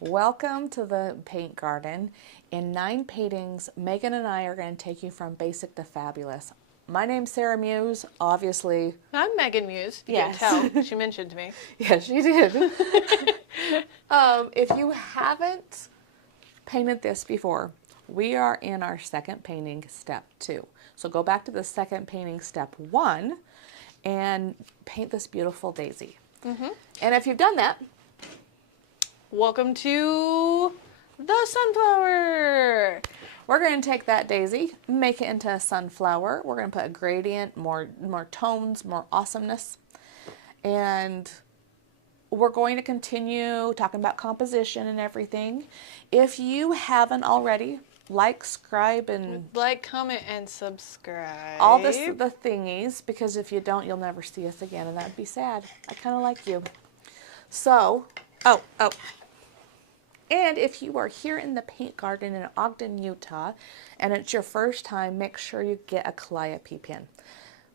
Welcome to the paint garden. In 9 paintings, Megan and I are going to take you from basic to fabulous. My name's Sarah Muse, obviously. I'm Megan Muse. You Yes. can tell. She mentioned me. Yes, she did. If you haven't painted this before, we are in our second painting, step 2. So go back to the second painting, step 1, and paint this beautiful daisy. And if you've done that, Welcome to the sunflower. we're going to take that daisy, make it into a sunflower. We're going to put a gradient, more tones, more awesomeness. And we're going to continue talking about composition and everything. If you haven't already, like, subscribe, and Like, comment, and subscribe. all the thingies, because if you don't, you'll never see us again, and that'd be sad. I kind of like you. So, and if you are here in the paint garden in Ogden, Utah, and it's your first time, make sure you get a Calliope pin.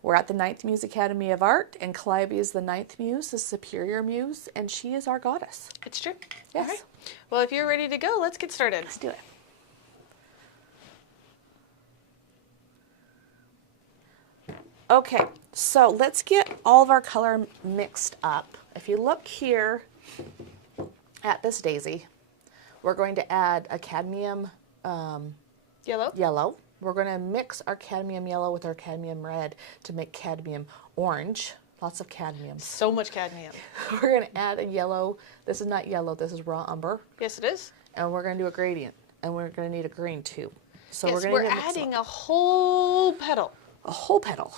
We're at the 9th Muse Academy of Art, and Calliope is the 9th Muse, the superior muse, and she is our goddess. It's true. Yes. All right. Well, if you're ready to go, let's get started. Let's do it. Okay, so let's get all of our color mixed up. If you look here at this daisy, we're going to add a cadmium Yellow? yellow. We're going to mix our cadmium yellow with our cadmium red to make cadmium orange. Lots of cadmium. So much cadmium. We're going to add a yellow. This is not yellow, this is raw umber. Yes, it is. And we're going to do a gradient. And we're going to need a green too. So Yes, we're going we're to mix adding a whole petal. a whole petal.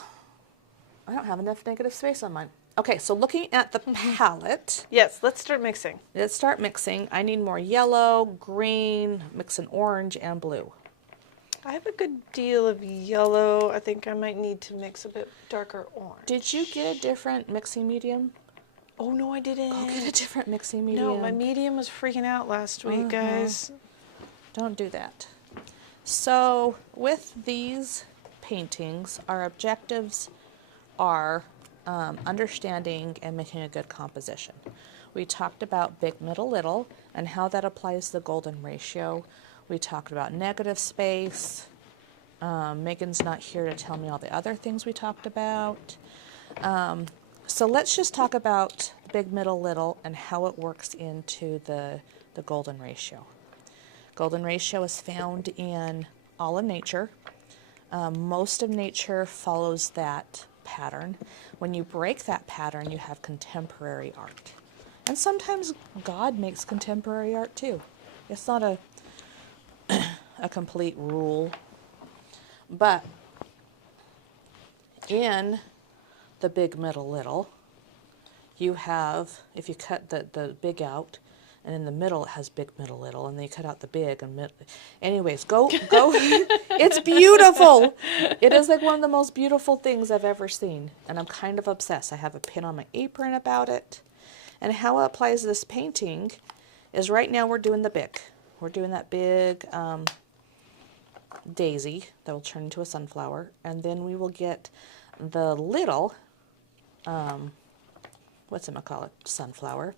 I don't have enough negative space on mine. Okay, so looking at the palette, Yes, let's start mixing. let's start mixing. I need more yellow, green, mix an orange, and blue. I have a good deal of yellow. I think I might need to mix a bit darker orange. Did you get a different mixing medium? Oh, no, I didn't. Go get a different mixing medium. No, my medium was freaking out last week, guys. Don't do that. So with these paintings, our objectives are understanding and making a good composition. We talked about big, middle, little, and how that applies to the golden ratio. We talked about negative space. Megan's not here to tell me all the other things we talked about. So let's just talk about big, middle, little, and how it works into the golden ratio. Golden ratio is found in all of nature. Most of nature follows that pattern. When you break that pattern, you have contemporary art. And sometimes God makes contemporary art too. It's not a complete rule. But in the big, middle, little, you have, if you cut the big out, and in the middle it has big, middle, little, and then you cut out the big and middle. Anyways, go. It's beautiful. It is like one of the most beautiful things I've ever seen, and I'm kind of obsessed. I have a pin on my apron about it. And how it applies to this painting is right now we're doing the big. We're doing that big daisy that will turn into a sunflower, and then we will get the little, sunflower.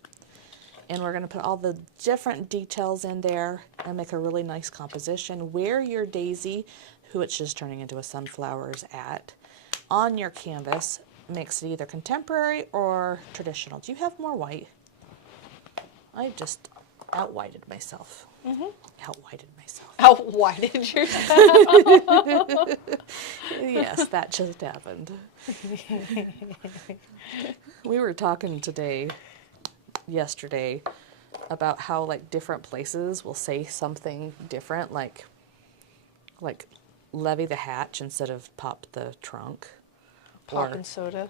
And we're going to put all the different details in there and make a really nice composition. Where your daisy, who it's just turning into a sunflower, is at on your canvas makes it either contemporary or traditional. Do you have more white? I just out-whited myself. Out-whited myself. How whited yourself? Yes, that just happened. We were talking yesterday about how like different places will say something different, like levy the hatch instead of pop the trunk. Pop Or and soda.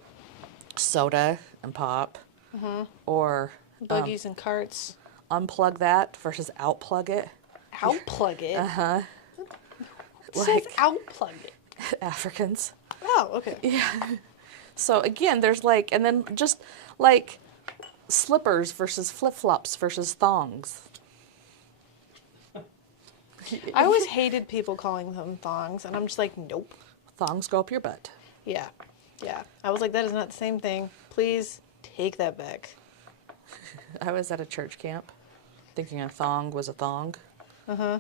soda and pop. Or Buggies and carts. unplug that versus outplug it. Outplug it? Uh-huh. It says outplug it. Africans. Oh, okay. Yeah. So again, there's like, and then just like slippers versus flip-flops versus thongs. I always hated people calling them thongs, and I'm just like, nope. Thongs go up your butt. Yeah. Yeah. I was like, that is not the same thing. Please take that back. I was at a church camp, thinking a thong was a thong. Uh-huh.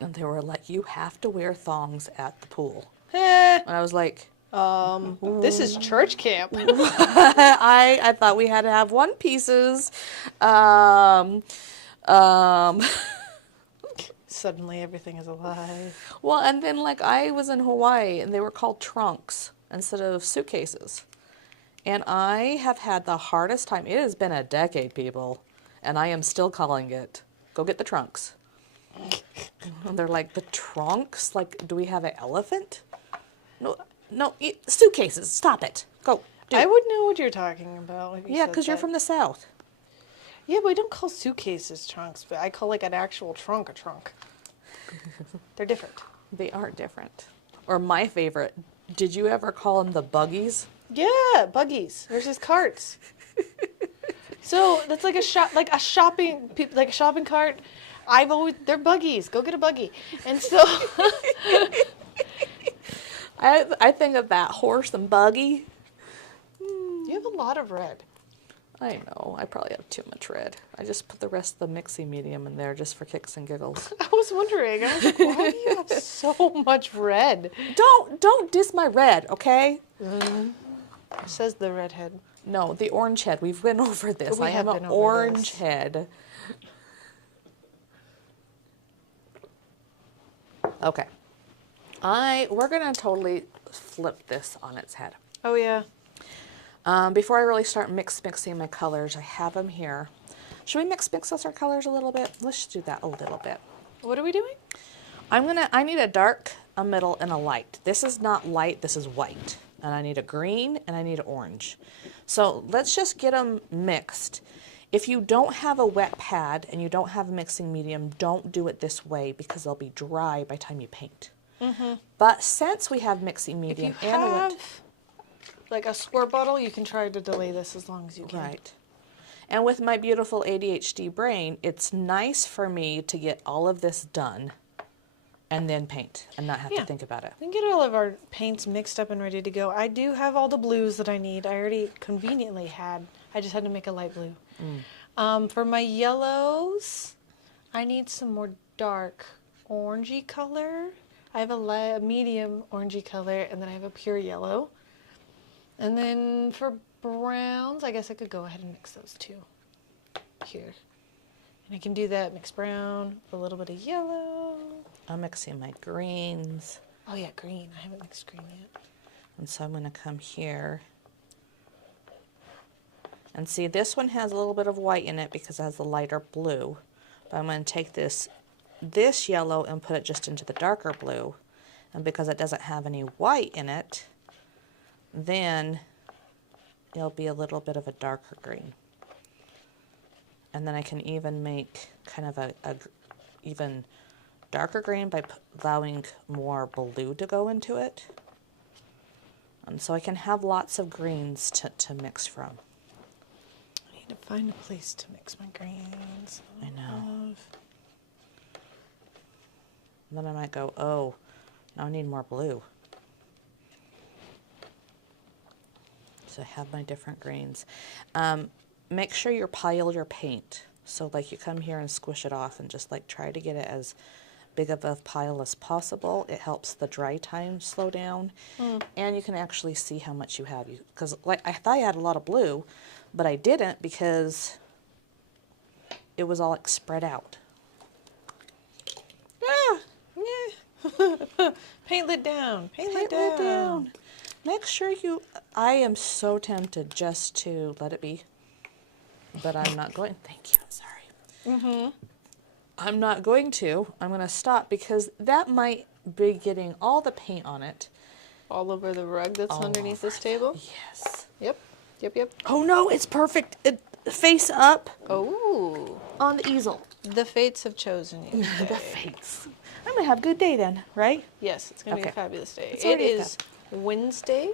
And they were like, you have to wear thongs at the pool. Eh, And I was like, this is church camp. I thought we had to have one pieces. Suddenly everything is alive. Well, and then like I was in Hawaii and they were called trunks instead of suitcases. And I have had the hardest time. It has been a decade, people, and I am still calling it, go get the trunks. And they're like, the trunks? Like, do we have an elephant? No, suitcases. Stop it. Go. Do I it. would know what you're talking about. If you Yeah, said because you're that. from the South. Yeah, but we don't call suitcases trunks, but I call like an actual trunk a trunk. They're different. They are different. Or my favorite, did you ever call them the buggies? Yeah, buggies versus carts. So that's like a shopping cart. They're buggies. Go get a buggy. And so I think of that horse and buggy. you have a lot of red. I know. I probably have too much red. I just put the rest of the mixing medium in there just for kicks and giggles. I was wondering. I was like, why do you have so much red? Don't diss my red, okay? Says the redhead. No, the orange head. We've been over this. We I have am been an over orange this. head. Okay. We're gonna totally flip this on its head. Oh yeah. Before I really start mixing my colors, I have them here. Should we mix our colors a little bit? Let's just do that a little bit. What are we doing? I need a dark, a middle, and a light. This is not light, this is white. And I need a green and I need an orange. So let's just get them mixed. If you don't have a wet pad and you don't have a mixing medium, don't do it this way because they'll be dry by the time you paint. Mm-hmm. But since we have mixing If medium you and a wet... have like a squirt bottle, you can try to delay this as long as you can. Right. And with my beautiful ADHD brain, it's nice for me to get all of this done and then paint and not have to think about it. We can get all of our paints mixed up and ready to go. I do have all the blues that I need. I already conveniently had. I just had to make a light blue. For my yellows, I need some more dark orangey color. I have a medium orangey color, and then I have a pure yellow. And then for browns, I guess I could go ahead and mix those two here. And I can do that, mix brown, a little bit of yellow. I'm mixing my greens. Oh yeah, green. I haven't mixed green yet. And so I'm going to come here. And see, this one has a little bit of white in it because it has the lighter blue. But I'm going to take this yellow and put it just into the darker blue. And because it doesn't have any white in it, then it'll be a little bit of a darker green. And then I can even make kind of a even darker green by allowing more blue to go into it. And so I can have lots of greens to mix from. I need to find a place to mix my greens. I know. And then I might go, oh, now I need more blue. So I have my different greens. Make sure you pile your paint. So like you come here and squish it off and just like try to get it as big of a pile as possible. It helps the dry time slow down. And you can actually see how much you have. Because like I thought I had a lot of blue, but I didn't because it was all like spread out. Ah, yeah. Paint lit down. Paint lit down. Make sure I am so tempted just to let it be. But I'm not going. Thank you. I'm sorry. I'm not going to. I'm going to stop because that might be getting all the paint on it. All over the rug that's All underneath over this table? Yes. Yep. Yep. Oh no, it's perfect. Face up Oh. on the easel. The fates have chosen you. The today. face. I'm going to have a good day then, right? Yes, it's going to be a Okay. fabulous day. It's It already is Wednesday.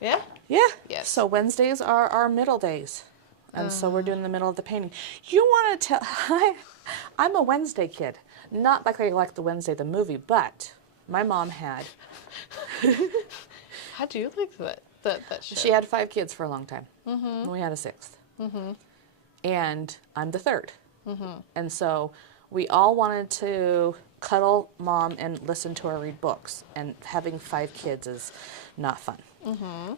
Yeah? Yeah. Yes. So Wednesdays are our middle days. And so we're doing the middle of the painting. You want to tell... I'm a Wednesday kid. Not like I like the Wednesday, the movie, but my mom had... How do you like that show? She had 5 kids for a long time. And we had a 6th. And I'm the 3rd. And so we all wanted to cuddle mom and listen to her read books. And having 5 kids is not fun.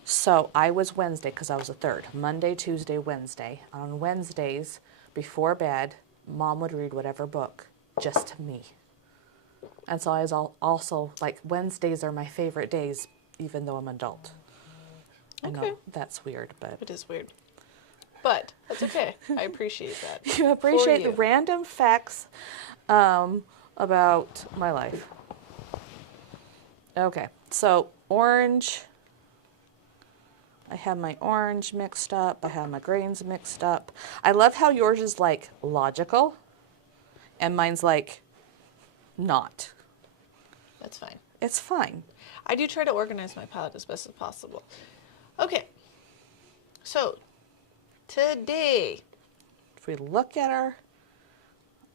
So I was Wednesday because I was a third. Monday, Tuesday, Wednesday. On Wednesdays, before bed, mom would read whatever book just to me. And so I was also like, Wednesdays are my favorite days, even though I'm an adult. I Okay. know that's weird, but It is weird. But that's okay. I appreciate that. you appreciate For the you. random facts about my life. Okay, so orange. I have my orange mixed up. I have my greens mixed up. I love how yours is like logical and mine's like not. That's fine. It's fine. I do try to organize my palette as best as possible. Okay. So, today, If we look at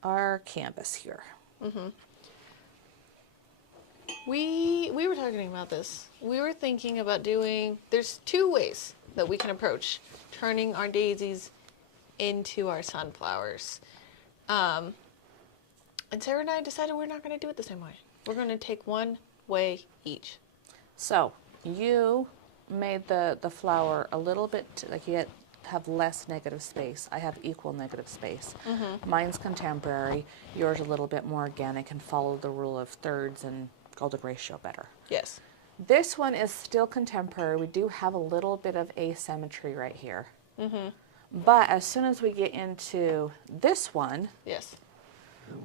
our canvas here. we were talking about this. We were thinking about there's 2 ways that we can approach turning our daisies into our sunflowers. And Sarah and I decided we're not going to do it the same way. We're going to take one way each. So you made the flower a little bit, like you have less negative space. I have equal negative space. Mine's contemporary. Yours a little bit more organic and follow the rule of thirds and golden ratio better. Yes. This one is still contemporary. We do have a little bit of asymmetry right here. But as soon as we get into this one, Yes.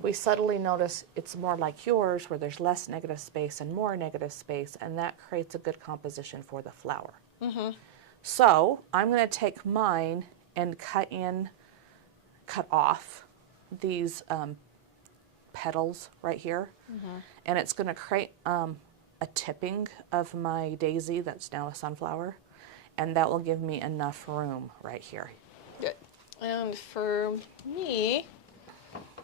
we subtly notice it's more like yours where there's less negative space and more negative space, and that creates a good composition for the flower. So I'm going to take mine and cut off these petals right here, and it's going to create a tipping of my daisy that's now a sunflower, and that will give me enough room right here. Good. And for me,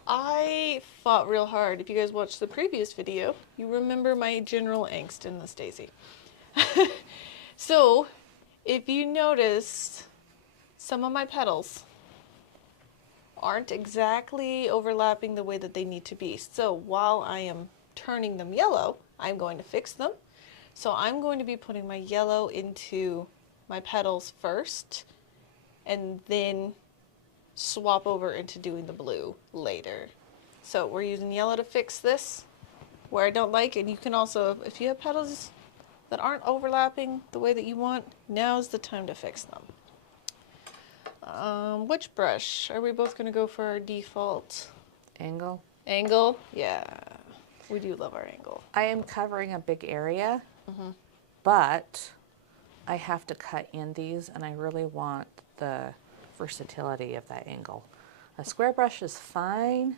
I fought real hard. If you guys watched the previous video, you remember my general angst in this daisy. So, if you noticed, some of my petals aren't exactly overlapping the way that they need to be. So while I am turning them yellow, I'm going to fix them. So I'm going to be putting my yellow into my petals first, and then swap over into doing the blue later. So we're using yellow to fix this where I don't like, and you can also, if you have petals that aren't overlapping the way that you want, now's the time to fix them. Which brush? Are we both going to go for our default Angle. angle? Yeah, we do love our angle. I am covering a big area, but I have to cut in these, and I really want the versatility of that angle. A square brush is fine,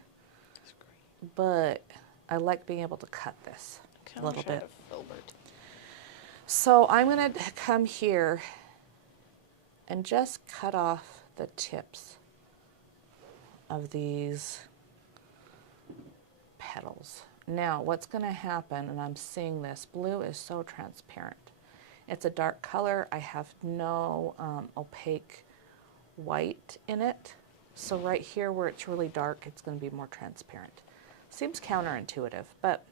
but I like being able to cut this a little bit. So I'm going to come here and just cut off the tips of these petals. Now what's going to happen, and I'm seeing this, blue is so transparent. It's a dark color. I have no opaque white in it. So right here where it's really dark, it's going to be more transparent. Seems counterintuitive, but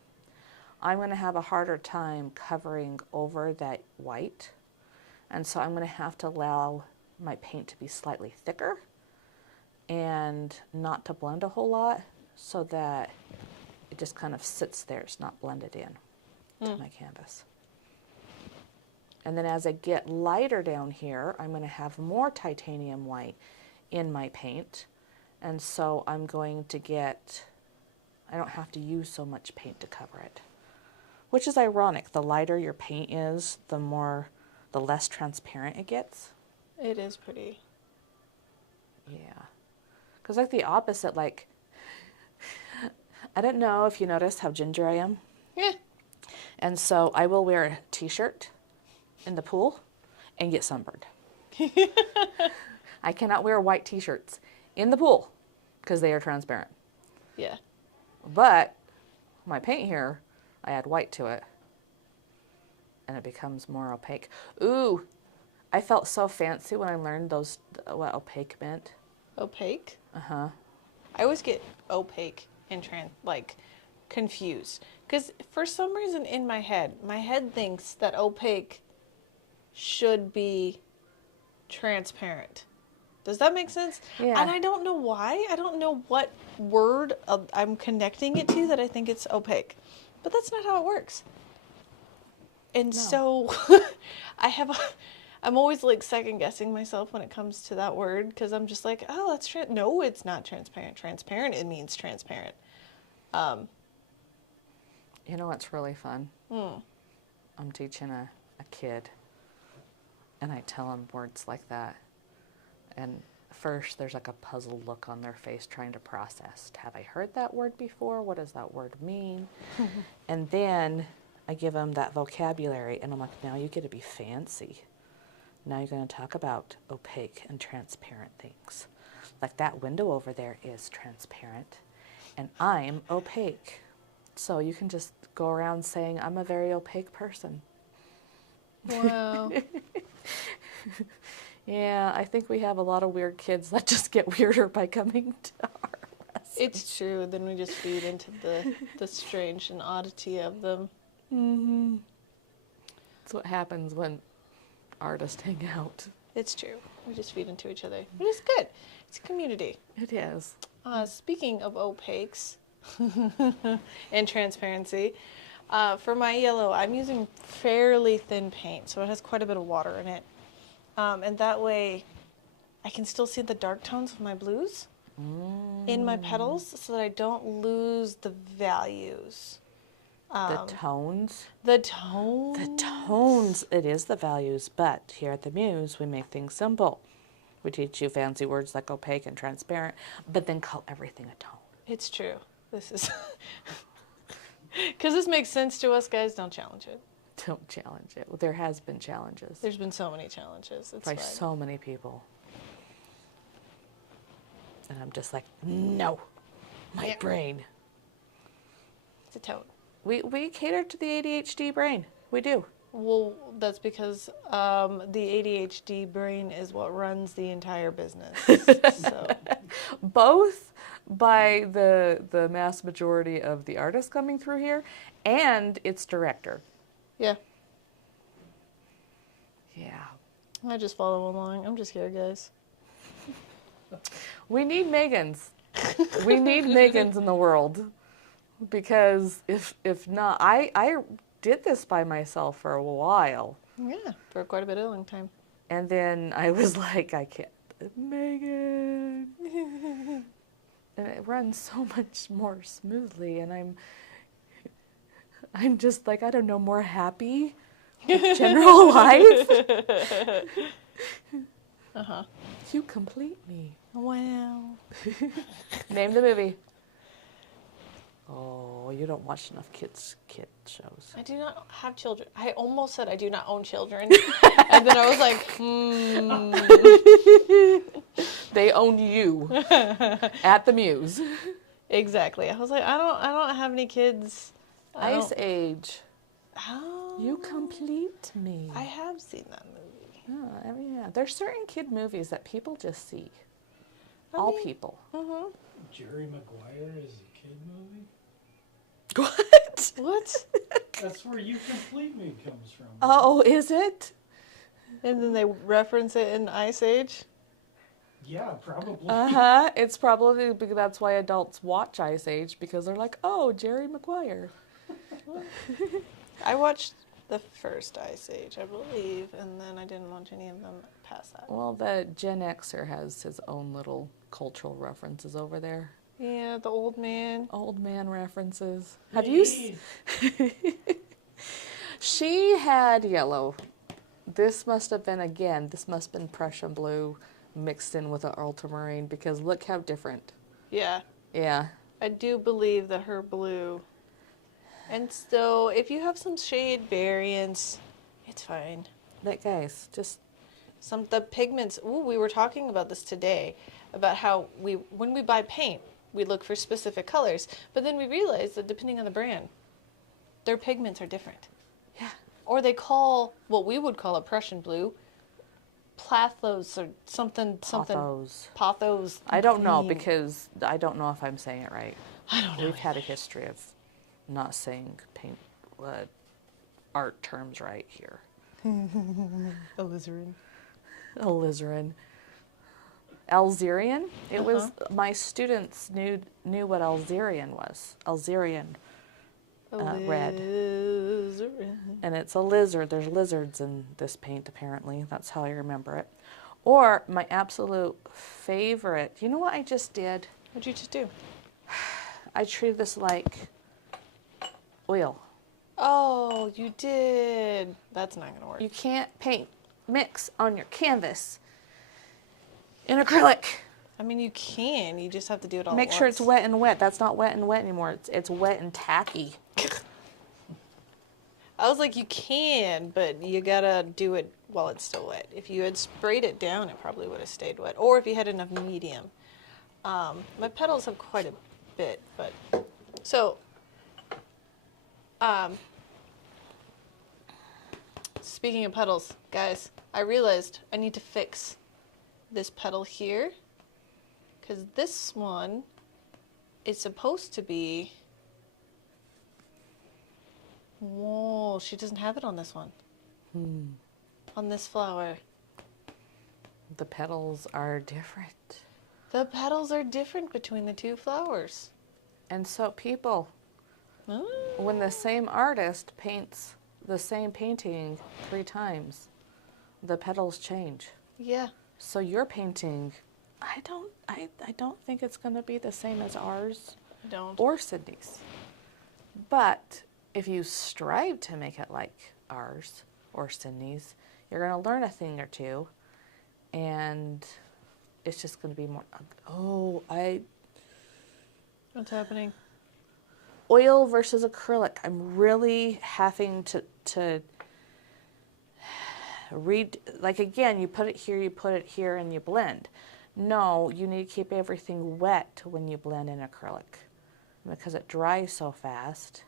I'm going to have a harder time covering over that white. And so I'm going to have to allow my paint to be slightly thicker and not to blend a whole lot so that it just kind of sits there. It's not blended in to my canvas. And then as I get lighter down here, I'm going to have more titanium white in my paint. And so I'm going to get, I don't have to use so much paint to cover it. Which is ironic. The lighter your paint is, the less transparent it gets. It is pretty. Yeah. Because like the opposite, like, I don't know if you noticed how ginger I am. Yeah. And so I will wear a t-shirt in the pool and get sunburned. I cannot wear white t-shirts in the pool because they are transparent. Yeah. But my paint here, I add white to it and it becomes more opaque. Ooh, I felt so fancy when I learned what opaque meant. Opaque? Uh-huh. I always get opaque and confused. Because for some reason in my head thinks that opaque should be transparent. Does that make sense? Yeah. And I don't know why. I don't know what word I'm connecting it to that I think it's opaque. But that's not how it works. And so I'm always like second guessing myself when it comes to that word because I'm just like, oh, that's no, it's not transparent. Transparent, it means transparent. You know what's really fun? I'm teaching a kid, and I tell him words like that. And first, there's like a puzzled look on their face trying to process. Have I heard that word before? What does that word mean? And then I give them that vocabulary, and I'm like, now you get to be fancy. Now you're going to talk about opaque and transparent things. Like that window over there is transparent, and I'm opaque. So you can just go around saying, I'm a very opaque person. Wow. Yeah, I think we have a lot of weird kids that just get weirder by coming to our lessons. It's true. Then we just feed into the strange and oddity of them. Mm-hmm. That's what happens when artists hang out. It's true. We just feed into each other. But it's good. It's a community. It is. Speaking of opaques and transparency, for my yellow, I'm using fairly thin paint, so it has quite a bit of water in it. And that way, I can still see the dark tones of my blues in my petals so that I don't lose the values. The tones. The tones. The tones. It is the values, but here at the Muse, we make things simple. We teach you fancy words like opaque and transparent, but then call everything a tone. It's true. This is... Because this makes sense to us, guys. Don't challenge it. Don't challenge it. Well, there has been challenges. There's been so many challenges. It's by fine. so many people. And I'm just like, no, my brain. It's a tone. We cater to the ADHD brain. We do. Well, that's because the ADHD brain is what runs the entire business. So. Both by the mass majority of the artists coming through here and its director. Yeah. Yeah. I just follow along. I'm just here, guys. We need Megans. We need Megans in the world. Because if not, I did this by myself for a while. Yeah, for quite a bit of a long time. And then I was like, I can't. Megan. And it runs so much more smoothly, and I'm just like, I don't know, more happy with general life. Uh-huh. You complete me. Wow. Name the movie. Oh, you don't watch enough kid shows. I do not have children. I almost said I do not own children. And then I was like, They own you at the Muse. Exactly. I was like, I don't have any kids. Ice Age. Oh. You complete me. I have seen that movie. Oh, I mean, yeah. There's certain kid movies that people just see. All people. Mm-hmm. Jerry Maguire is a kid movie? What? What? That's where You Complete Me comes from. Oh, is it? And then they reference it in Ice Age? Yeah, probably. Uh-huh. It's probably because that's why adults watch Ice Age, because they're like, oh, Jerry Maguire. I watched the first Ice Age, I believe, and then I didn't watch any of them past that. Well, the Gen Xer has his own little cultural references over there. Yeah, the old man. Old man references. Have you... She had yellow. This must have been, again, this must have been Prussian blue mixed in with an ultramarine, because look how different. Yeah. Yeah. I do believe that her blue. And so, if you have some shade variants, it's fine. But guys, just... The pigments, we were talking about this today, about how when we buy paint, we look for specific colors, but then we realize that depending on the brand, their pigments are different. Yeah. Or they call what we would call a Prussian blue Plathos or something. Pothos. Pothos. I don't know green. because I don't know if I'm saying it right. I don't know. We've had a history of not saying paint art terms right here. Alizarin. Alizarin. Alzerian? It was my students knew what Alzerian was. Alzerian red. Alizarin. And it's a lizard. There's lizards in this paint apparently. That's how I remember it. Or my absolute favorite. You know what I just did? What'd you just do? I treated this like oil. Oh, you did. That's not gonna work. You can't mix on your canvas in acrylic. I mean, you can. You just have to do it all. Make at sure once. it's wet and wet. That's not wet and wet anymore. It's wet and tacky. I was like, you can, but you gotta do it while it's still wet. If you had sprayed it down, it probably would have stayed wet. Or if you had enough medium. My petals have quite a bit, but so. Speaking of petals, guys, I realized I need to fix this petal here, because this one is supposed to be. Whoa, she doesn't have it on this one. On this flower. The petals are different. The petals are different between the two flowers. And so people, when the same artist paints the same painting 3 times, the petals change. Yeah. So your painting, I don't think it's going to be the same as ours I don't. or Sydney's. But if you strive to make it like ours or Sydney's, you're going to learn a thing or two, and it's just going to be more. What's happening? Oil versus acrylic. I'm really having to read, like, again, you put it here, and you blend. No, you need to keep everything wet when you blend in acrylic because it dries so fast.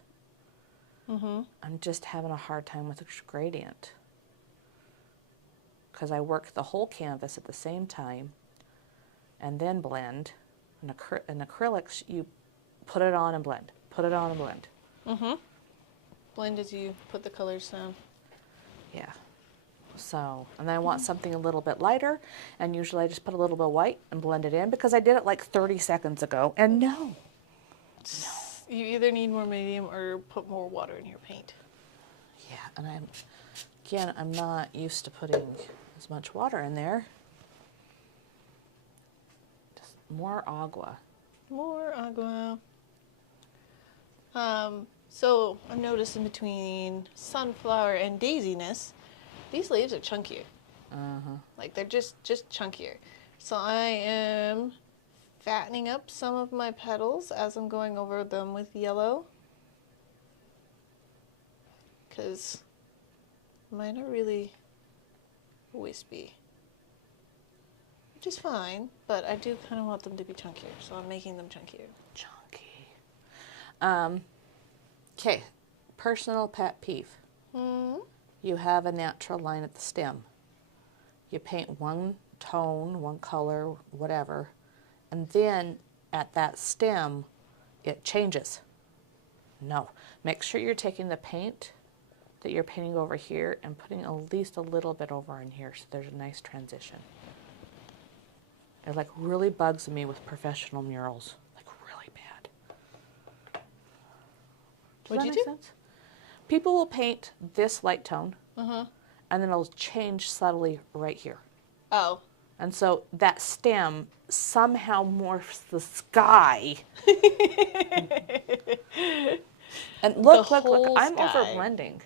I'm just having a hard time with the gradient because I work the whole canvas at the same time and then blend. In acrylics, you put it on and blend. Put it on and blend. Blend as you put the colors down. Yeah. So, and then I want something a little bit lighter, and usually I just put a little bit of white and blend it in because I did it like 30 seconds ago, and no. You either need more medium or put more water in your paint. Yeah, and I'm not used to putting as much water in there. Just more agua. More agua. So I'm noticing between sunflower and daisiness, these leaves are chunkier. Like they're just chunkier. So I am fattening up some of my petals as I'm going over them with yellow. Because mine are really wispy. Which is fine, but I do kind of want them to be chunkier, so I'm making them chunkier. Chunky. Okay, personal pet peeve. You have a natural line at the stem. You paint one tone, one color, whatever, and then at that stem, it changes. No. Make sure you're taking the paint that you're painting over here and putting at least a little bit over in here so there's a nice transition. It like really bugs me with professional murals. Like really bad. What'd you Does that make do? sense? People will paint this light tone and then it'll change subtly right here. Oh. And so that stem somehow morphs the sky. And look, whole I'm sky. over blending.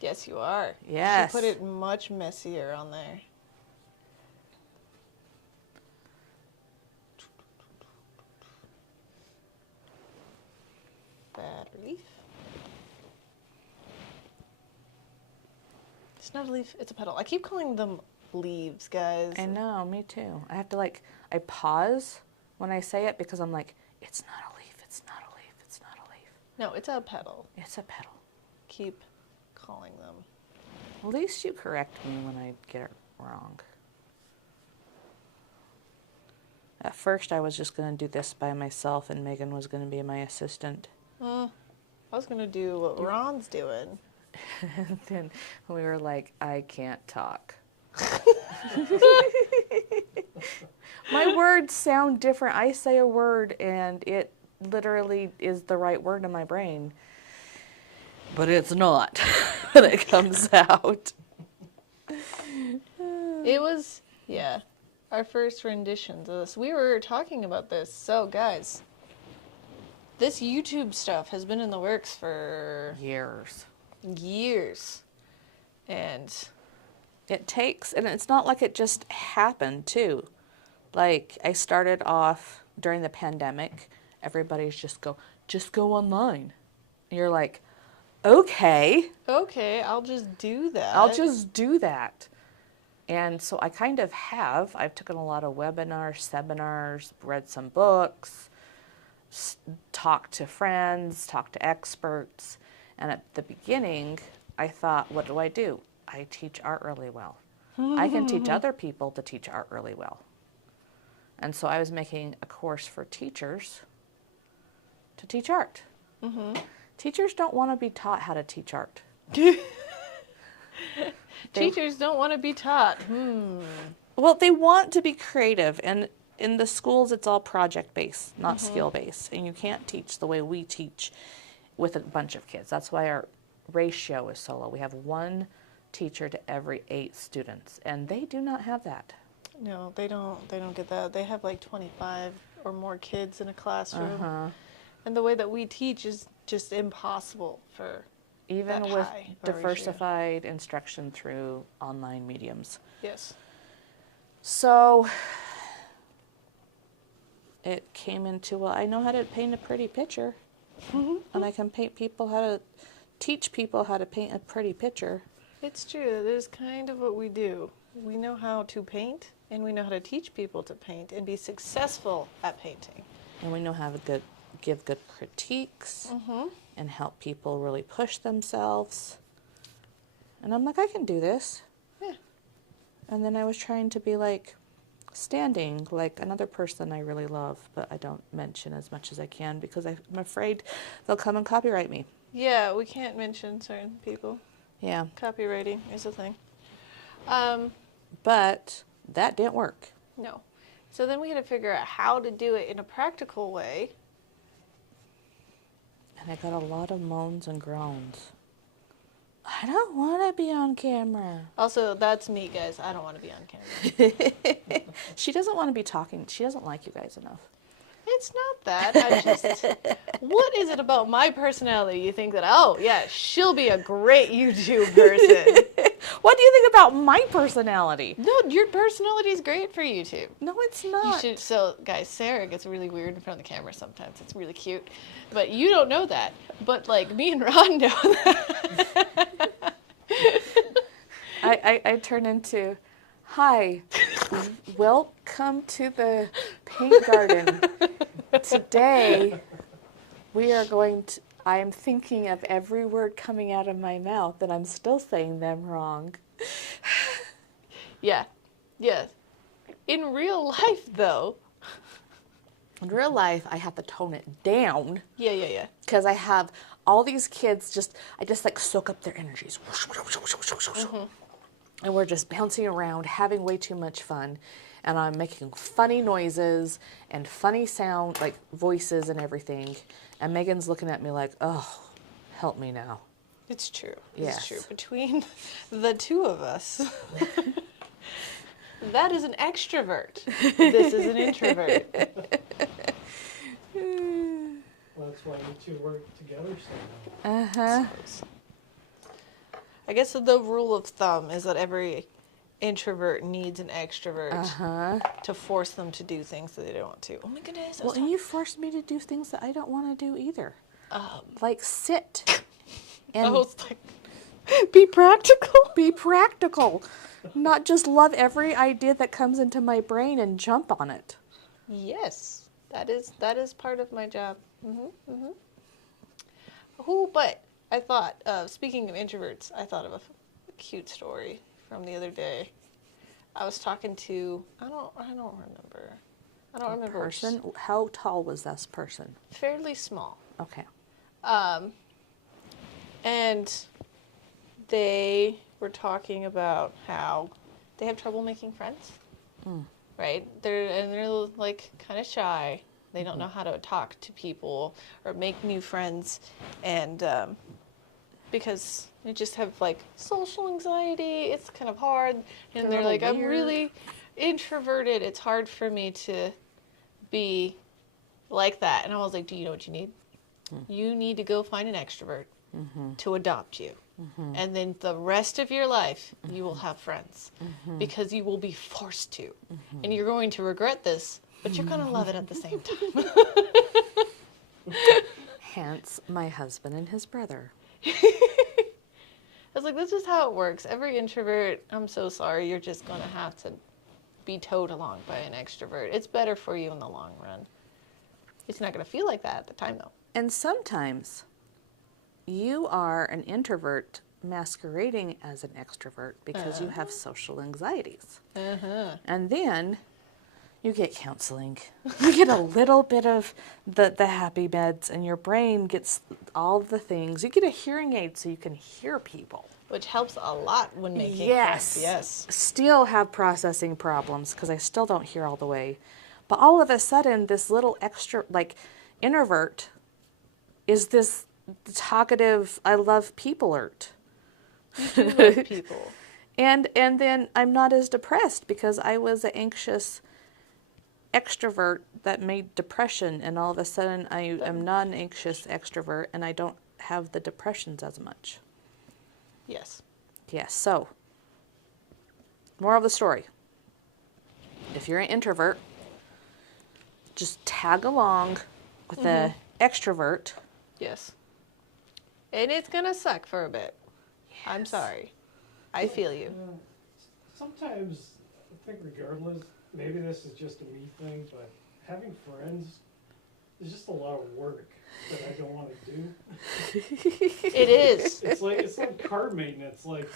Yes, you are. Yes. She put it much messier on there. Bad leaf. It's not a leaf, it's a petal. I keep calling them leaves, guys. I know, me too. I have to I pause when I say it because I'm like, it's not a leaf, it's not a leaf, it's not a leaf. No, it's a petal. It's a petal. Keep calling them. At least you correct me when I get it wrong. At first, I was just going to do this by myself, and Megan was going to be my assistant. I was going to do what Ron's doing. And then we were like, I can't talk. My words sound different. I say a word, and it literally is the right word in my brain. But it's not when it comes out. It was, our first renditions of this. We were talking about this. So, guys, this YouTube stuff has been in the works for Years. And It takes, and it's not like it just happened, too. Like, I started off during the pandemic. Everybody's just go online. And you're like, okay, I'll just do that. I'll just do that. And so I kind of have. I've taken a lot of webinars, seminars, read some books, talked to friends, talked to experts. And at the beginning, I thought, what do? I teach art really well. I can teach other people to teach art really well. And so I was making a course for teachers to teach art. Mm-hmm. Teachers don't want to be taught how to teach art. Teachers don't want to be taught. Well, they want to be creative, and in the schools, it's all project-based, not skill-based, and you can't teach the way we teach with a bunch of kids. That's why our ratio is so low. We have one teacher to every 8 students, and they do not have that. No, they don't get that. They have like 25 or more kids in a classroom. And the way that we teach is just impossible for Even that with high a diversified instruction through online mediums. Yes. So it came into, well, I know how to paint a pretty picture. And I can teach people how to paint a pretty picture. It's true. That is kind of what we do. We know how to paint, and we know how to teach people to paint and be successful at painting. And we know how to give good critiques and help people really push themselves. And I'm like, I can do this. Yeah. And then I was trying to be like standing, like another person I really love, but I don't mention as much as I can because I'm afraid they'll come and copyright me. Yeah, we can't mention certain people. Yeah. Copywriting is a thing. But that didn't work. No. So then we had to figure out how to do it in a practical way. And I got a lot of moans and groans. I don't want to be on camera. Also, that's me, guys. I don't want to be on camera. She doesn't want to be talking. She doesn't like you guys enough. It's not that. I just, what is it about my personality you think that, oh, yeah, she'll be a great YouTube person? What do you think about my personality? No, your personality is great for YouTube. No, it's not. You should, so, guys, Sarah gets really weird in front of the camera sometimes. It's really cute. But you don't know that. But, like, me and Ron know that. I turn into, hi, welcome to the paint garden. Today, we are going to, I am thinking of every word coming out of my mouth, and I'm still saying them wrong. Yeah. Yes. In real life, though. In real life, I have to tone it down. Yeah. Because I have all these kids I just like soak up their energies. And we're just bouncing around, having way too much fun. And I'm making funny noises and funny sound, like voices and everything. And Megan's looking at me like, oh, help me now. It's true. Yes. It's true. Between the two of us, that is an extrovert. This is an introvert. Well, that's why you two work together so well. I guess the rule of thumb is that every introvert needs an extrovert to force them to do things that they don't want to. Oh my goodness. Well, and you forced me to do things that I don't want to do either. Like sit. And I was like, be practical. Be practical. Not just love every idea that comes into my brain and jump on it. Yes, that is part of my job. But I thought, speaking of introverts, I thought of a cute story from the other day. I was talking to, I don't remember. I don't remember which- Person? How tall was this person? fairly small. Okay. And they were talking about how they have trouble making friends. Right? They're like kind of shy. They don't know how to talk to people or make new friends, and because they just have like social anxiety. It's kind of hard, and they're like, I'm really introverted. It's hard for me to be like that. And I was like, do you know what you need? You need to go find an extrovert to adopt you. And then the rest of your life, you will have friends because you will be forced to. And you're going to regret this, but you're going to love it at the same time. Hence, my husband and his brother. I was like, this is how it works. Every introvert, I'm so sorry, you're just going to have to be towed along by an extrovert. It's better for you in the long run. It's not going to feel like that at the time, though. And sometimes you are an introvert masquerading as an extrovert because you have social anxieties. And then you get counseling. You get a little bit of the happy meds, and your brain gets all the things. You get a hearing aid so you can hear people. Which helps a lot when making Yes. friends. Yes. Still have processing problems because I still don't hear all the way. But all of a sudden, this little extra, like, introvert is this talkative, I love people-ert. You love people. And then I'm not as depressed because I was an anxious extrovert that made depression, and all of a sudden I am not an anxious extrovert and I don't have the depressions as much. Yes. Yes, so, moral of the story. If you're an introvert, just tag along with the extrovert. Yes. And it's going to suck for a bit. I'm sorry. I feel you. Sometimes, I think regardless, maybe this is just a me thing, but having friends is just a lot of work that I don't want to do. It is. It's like car maintenance. Like,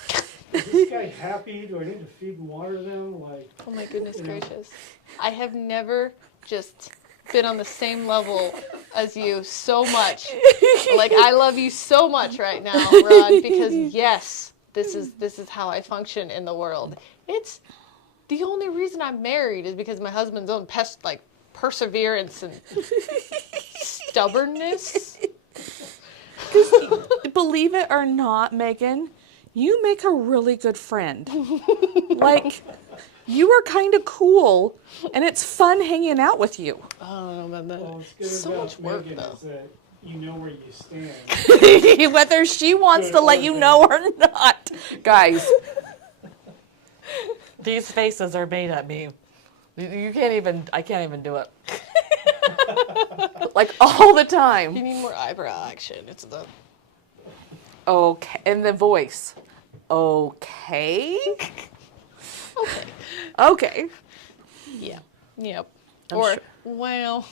is this guy happy? Do I need to feed and water them? Like, Oh my goodness you know. gracious. I have never just been on the same level as you so much. Like, I love you so much right now, Rod, because yes, this is how I function in the world. It's the only reason I'm married is because my husband's own perseverance and stubbornness. Believe it or not, Megan, you make a really good friend. Like, you are kind of cool, and it's fun hanging out with you. I don't know about that. Well, what's good So about much work, Megan though. is that you know where you stand. Whether she wants to let you know or not. Guys, these faces are made at me. You can't even, I can't even do it. Like, all the You time. need more eyebrow action. It's the Okay, and the voice. Okay. okay. Okay. Yeah. Yep. I'm or sure. well.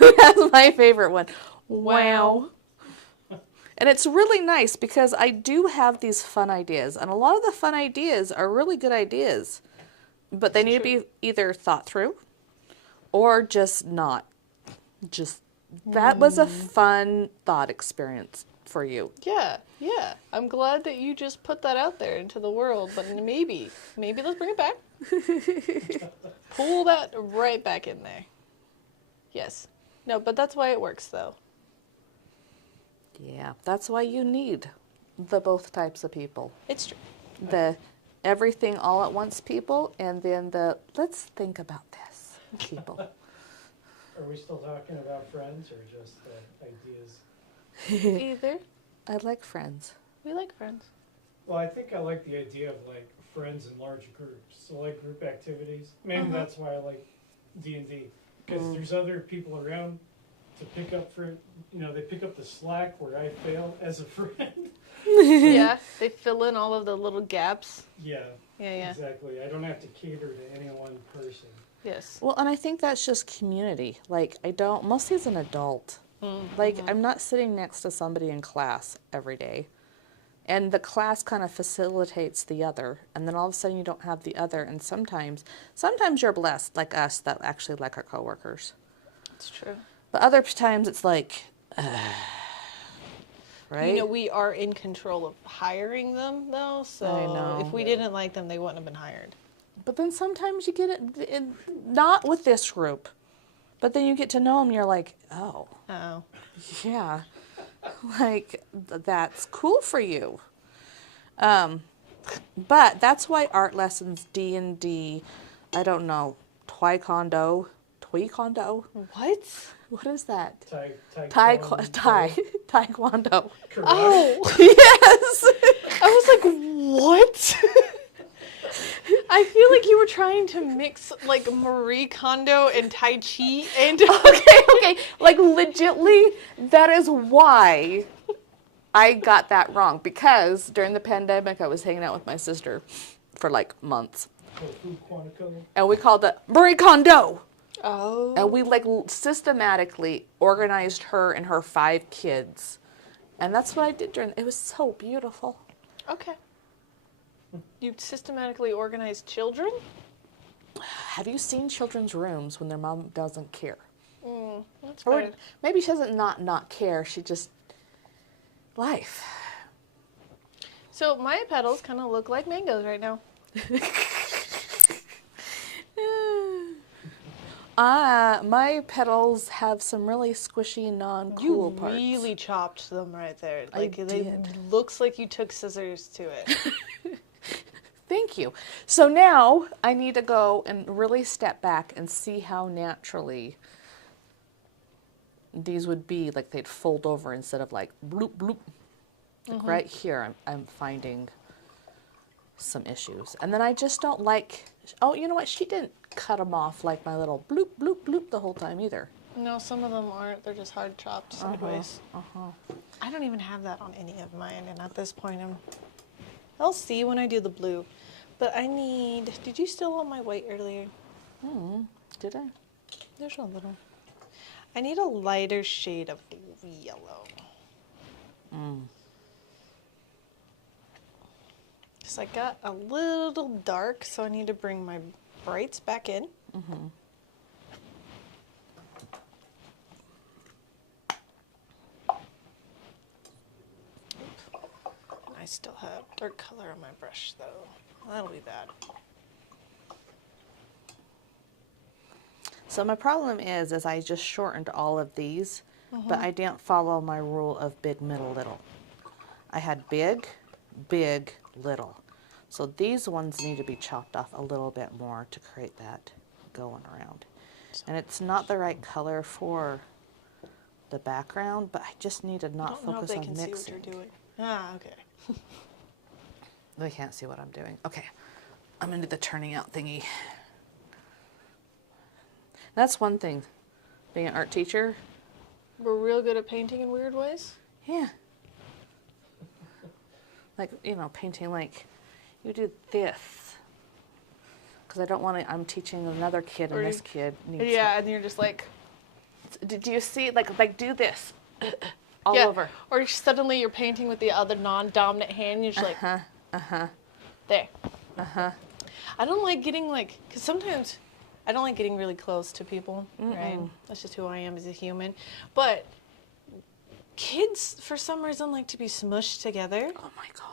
That's my favorite one. Wow. And it's really nice because I do have these fun ideas, and a lot of the fun ideas are really good ideas, but they need to be either thought through or just not. Just, that was a fun thought experience for you. Yeah, yeah. I'm glad that you just put that out there into the world, but maybe let's bring it back. Pull that right back in there. Yes. No, but that's why it works, though. Yeah, that's why you need the both types of people. It's true. The everything all at once people, and then the let's think about this people. Are we still talking about friends or just ideas? Either. I like friends. We like friends. Well, I think I like the idea of like friends in large groups. So like group activities. Maybe that's why I like D&D, because there's other people around to pick up for, they pick up the slack where I fail as a friend. Yeah, they fill in all of the little gaps. Yeah, Yeah. exactly. I don't have to cater to any one person. Yes. Well, and I think that's just community. Like, mostly as an adult. Like, I'm not sitting next to somebody in class every day. And the class kind of facilitates the other, and then all of a sudden you don't have the other. And sometimes you're blessed, like us, that actually like our coworkers. That's true. But other times it's like, right? You know, we are in control of hiring them, though. So I know. if we didn't like them, they wouldn't have been hired. But then sometimes you get it, not with this group, but then you get to know them, you're like, oh, Oh. yeah, like, that's cool for you. But that's why art lessons, D&D, I don't know, Taekwondo, What? what is that? Taekwondo. Taekwondo. Correct. Oh, Yes! I was like, what? I feel like you were trying to mix like Marie Kondo and Tai Chi and okay, like legitly, that is why I got that wrong. Because during the pandemic, I was hanging out with my sister for like months. Tofu Quantico. And we called it Marie Kondo. Oh. And we like systematically organized her and her 5 kids. And that's what I did it was so beautiful. Okay. You systematically organize children? Have you seen children's rooms when their mom doesn't care? That's Or fine. maybe she doesn't not care, she just life. So my petals kind of look like mangoes right now. My petals have some really squishy, non-cool You parts. really chopped them right there. I Like they did. looks like you took scissors to it. Thank you. So now I need to go and really step back and see how naturally these would be. Like they'd fold over instead of like bloop bloop. Like right here, I'm finding some issues. And then I just don't like, oh, you know what? She didn't cut them off like my little bloop bloop bloop the whole time either. No, some of them aren't. They're just hard chopped sideways. I don't even have that on any of mine, and at this point, I'll see when I do the blue. But I need. Did you still want my white earlier? Did I? There's a little. I need a lighter shade of yellow. Because I got a little dark, so I need to bring my brights back in. I still have dark color on my brush, though. That'll be bad. So my problem is I just shortened all of these, but I didn't follow my rule of big, middle, little. I had big, big, little. So these ones need to be chopped off a little bit more to create that going around. And it's not the right color for the background, but I just need to not focus on I don't know if they can mixing. see what you're doing. Ah, okay. They can't see what I'm doing. Okay, I'm gonna do the turning out thingy. That's one thing, being an art teacher. We're real good at painting in weird ways. Yeah. Like, you know, painting like, you do this. Because I don't want to, I'm teaching another kid and this kid needs Yeah, and you're just like, Do you see, like do this. All yeah. over. Or suddenly you're painting with the other non-dominant hand, and you're just like, there. I don't like getting like, because sometimes I don't like getting really close to people, right? That's just who I am as a human. But kids, for some reason, like to be smushed together. Oh my gosh.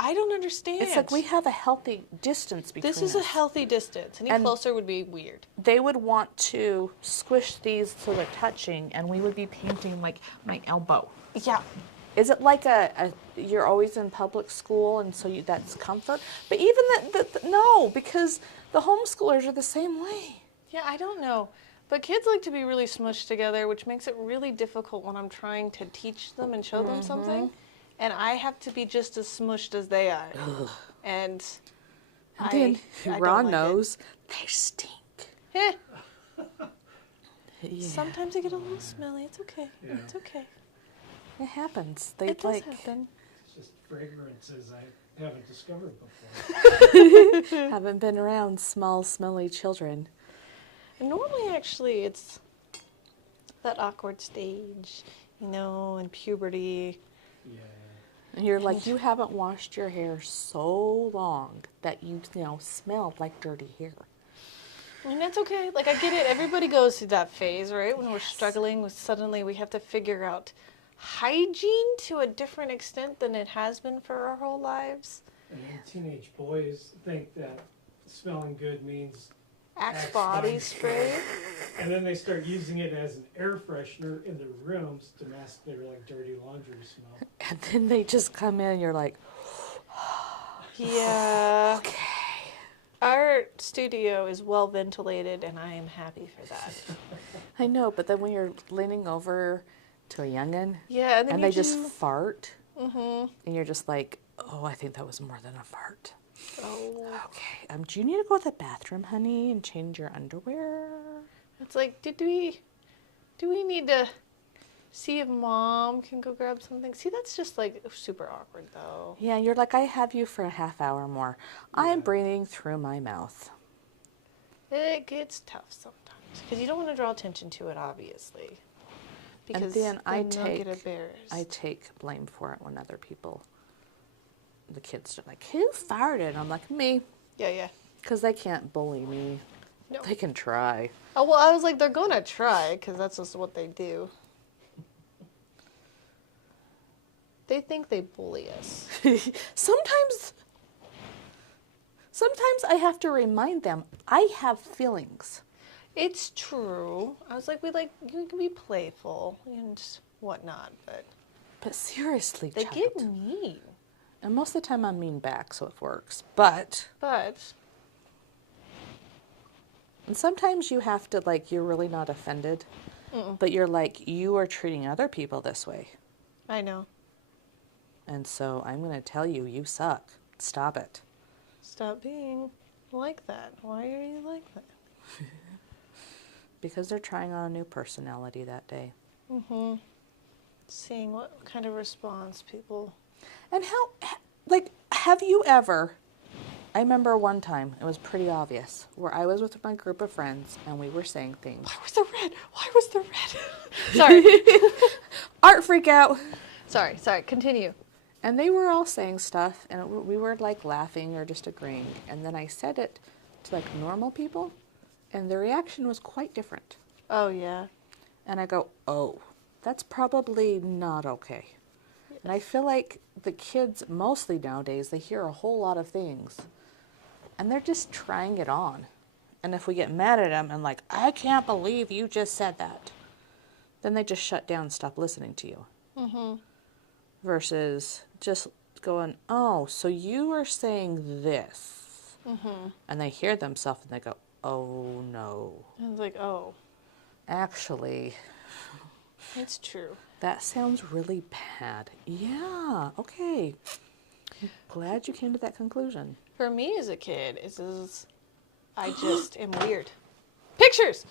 I don't understand. It's like we have a healthy distance between This is a us. healthy distance. Any closer would be weird. They would want to squish these so they're touching, and we would be painting like my elbow. Yeah. Is it like you're always in public school and so that's comfort? But even no, because the homeschoolers are the same way. Yeah, I don't know. But kids like to be really smushed together, which makes it really difficult when I'm trying to teach them and show them something. And I have to be just as smushed as they are. And then I don't Ron like knows they stink. it. Yeah. Sometimes I get a little smelly. It's okay. Yeah. It's okay. It happens. They It does happen. It's just fragrances I haven't discovered before. haven't been around small, smelly children. And normally, actually, it's that awkward stage, you know, in puberty. Yeah. And you're like, you haven't washed your hair so long that you now smell like dirty hair. And that's okay. Like, I get it. Everybody goes through that phase, right? When we're struggling with suddenly we have to figure out hygiene to a different extent than it has been for our whole lives. And then teenage boys think that smelling good means Axe Axe body body spray. and then they start using it as an air freshener in their rooms to mask their like dirty laundry smell. And then they just come in and you're like, Yeah. okay. Our studio is well ventilated, and I am happy for that. I know, but then when you're leaning over to a youngin' Yeah, and then and you they just fart, Mm-hmm. and you're just like, oh, I think that was more than a fart. Oh. Okay, do you need to go to the bathroom, honey, and change your underwear? It's like, do we need to see if Mom can go grab something? See, that's just like super awkward, though. Yeah, you're like, I have you for a half hour more. I'm breathing through my mouth. It gets tough sometimes because you don't want to draw attention to it, obviously. Because then they'll get embarrassed. I take blame for it when other people, the kids are like, who farted? I'm like, me. Yeah. Because they can't bully me. No. They can try. Oh, well, I was like, they're going to try because that's just what they do. They think they bully us. Sometimes I have to remind them, I have feelings. It's true. I was like, you can be playful and whatnot, But seriously, they child. get mean. And most of the time I'm mean back, so it works. But and sometimes you have to, like, you're really not offended. But you're like, you are treating other people this way. I know. And so I'm going to tell you, you suck. Stop it. Stop being like that. Why are you like that? Because they're trying on a new personality that day. Mm-hmm. Seeing what kind of response people... And have you ever... I remember one time, it was pretty obvious, where I was with my group of friends and we were saying things. Why was the red? Why was the red? Sorry. Art freak out. Sorry, continue. And they were all saying stuff, and we were like laughing or just agreeing. And then I said it to like normal people, and the reaction was quite different. Oh, yeah. And I go, oh, that's probably not okay. Yes. And I feel like the kids mostly nowadays, they hear a whole lot of things, and they're just trying it on. And if we get mad at them and like, I can't believe you just said that, then they just shut down and stop listening to you. Mm-hmm. Versus just going, oh, so you are saying this. Mm-hmm. And And they hear themselves and they go, oh, no. it's like, oh. Actually, It's true. that sounds really bad. Yeah, okay. I'm glad you came to that conclusion. For me as a kid, I just am weird. Pictures!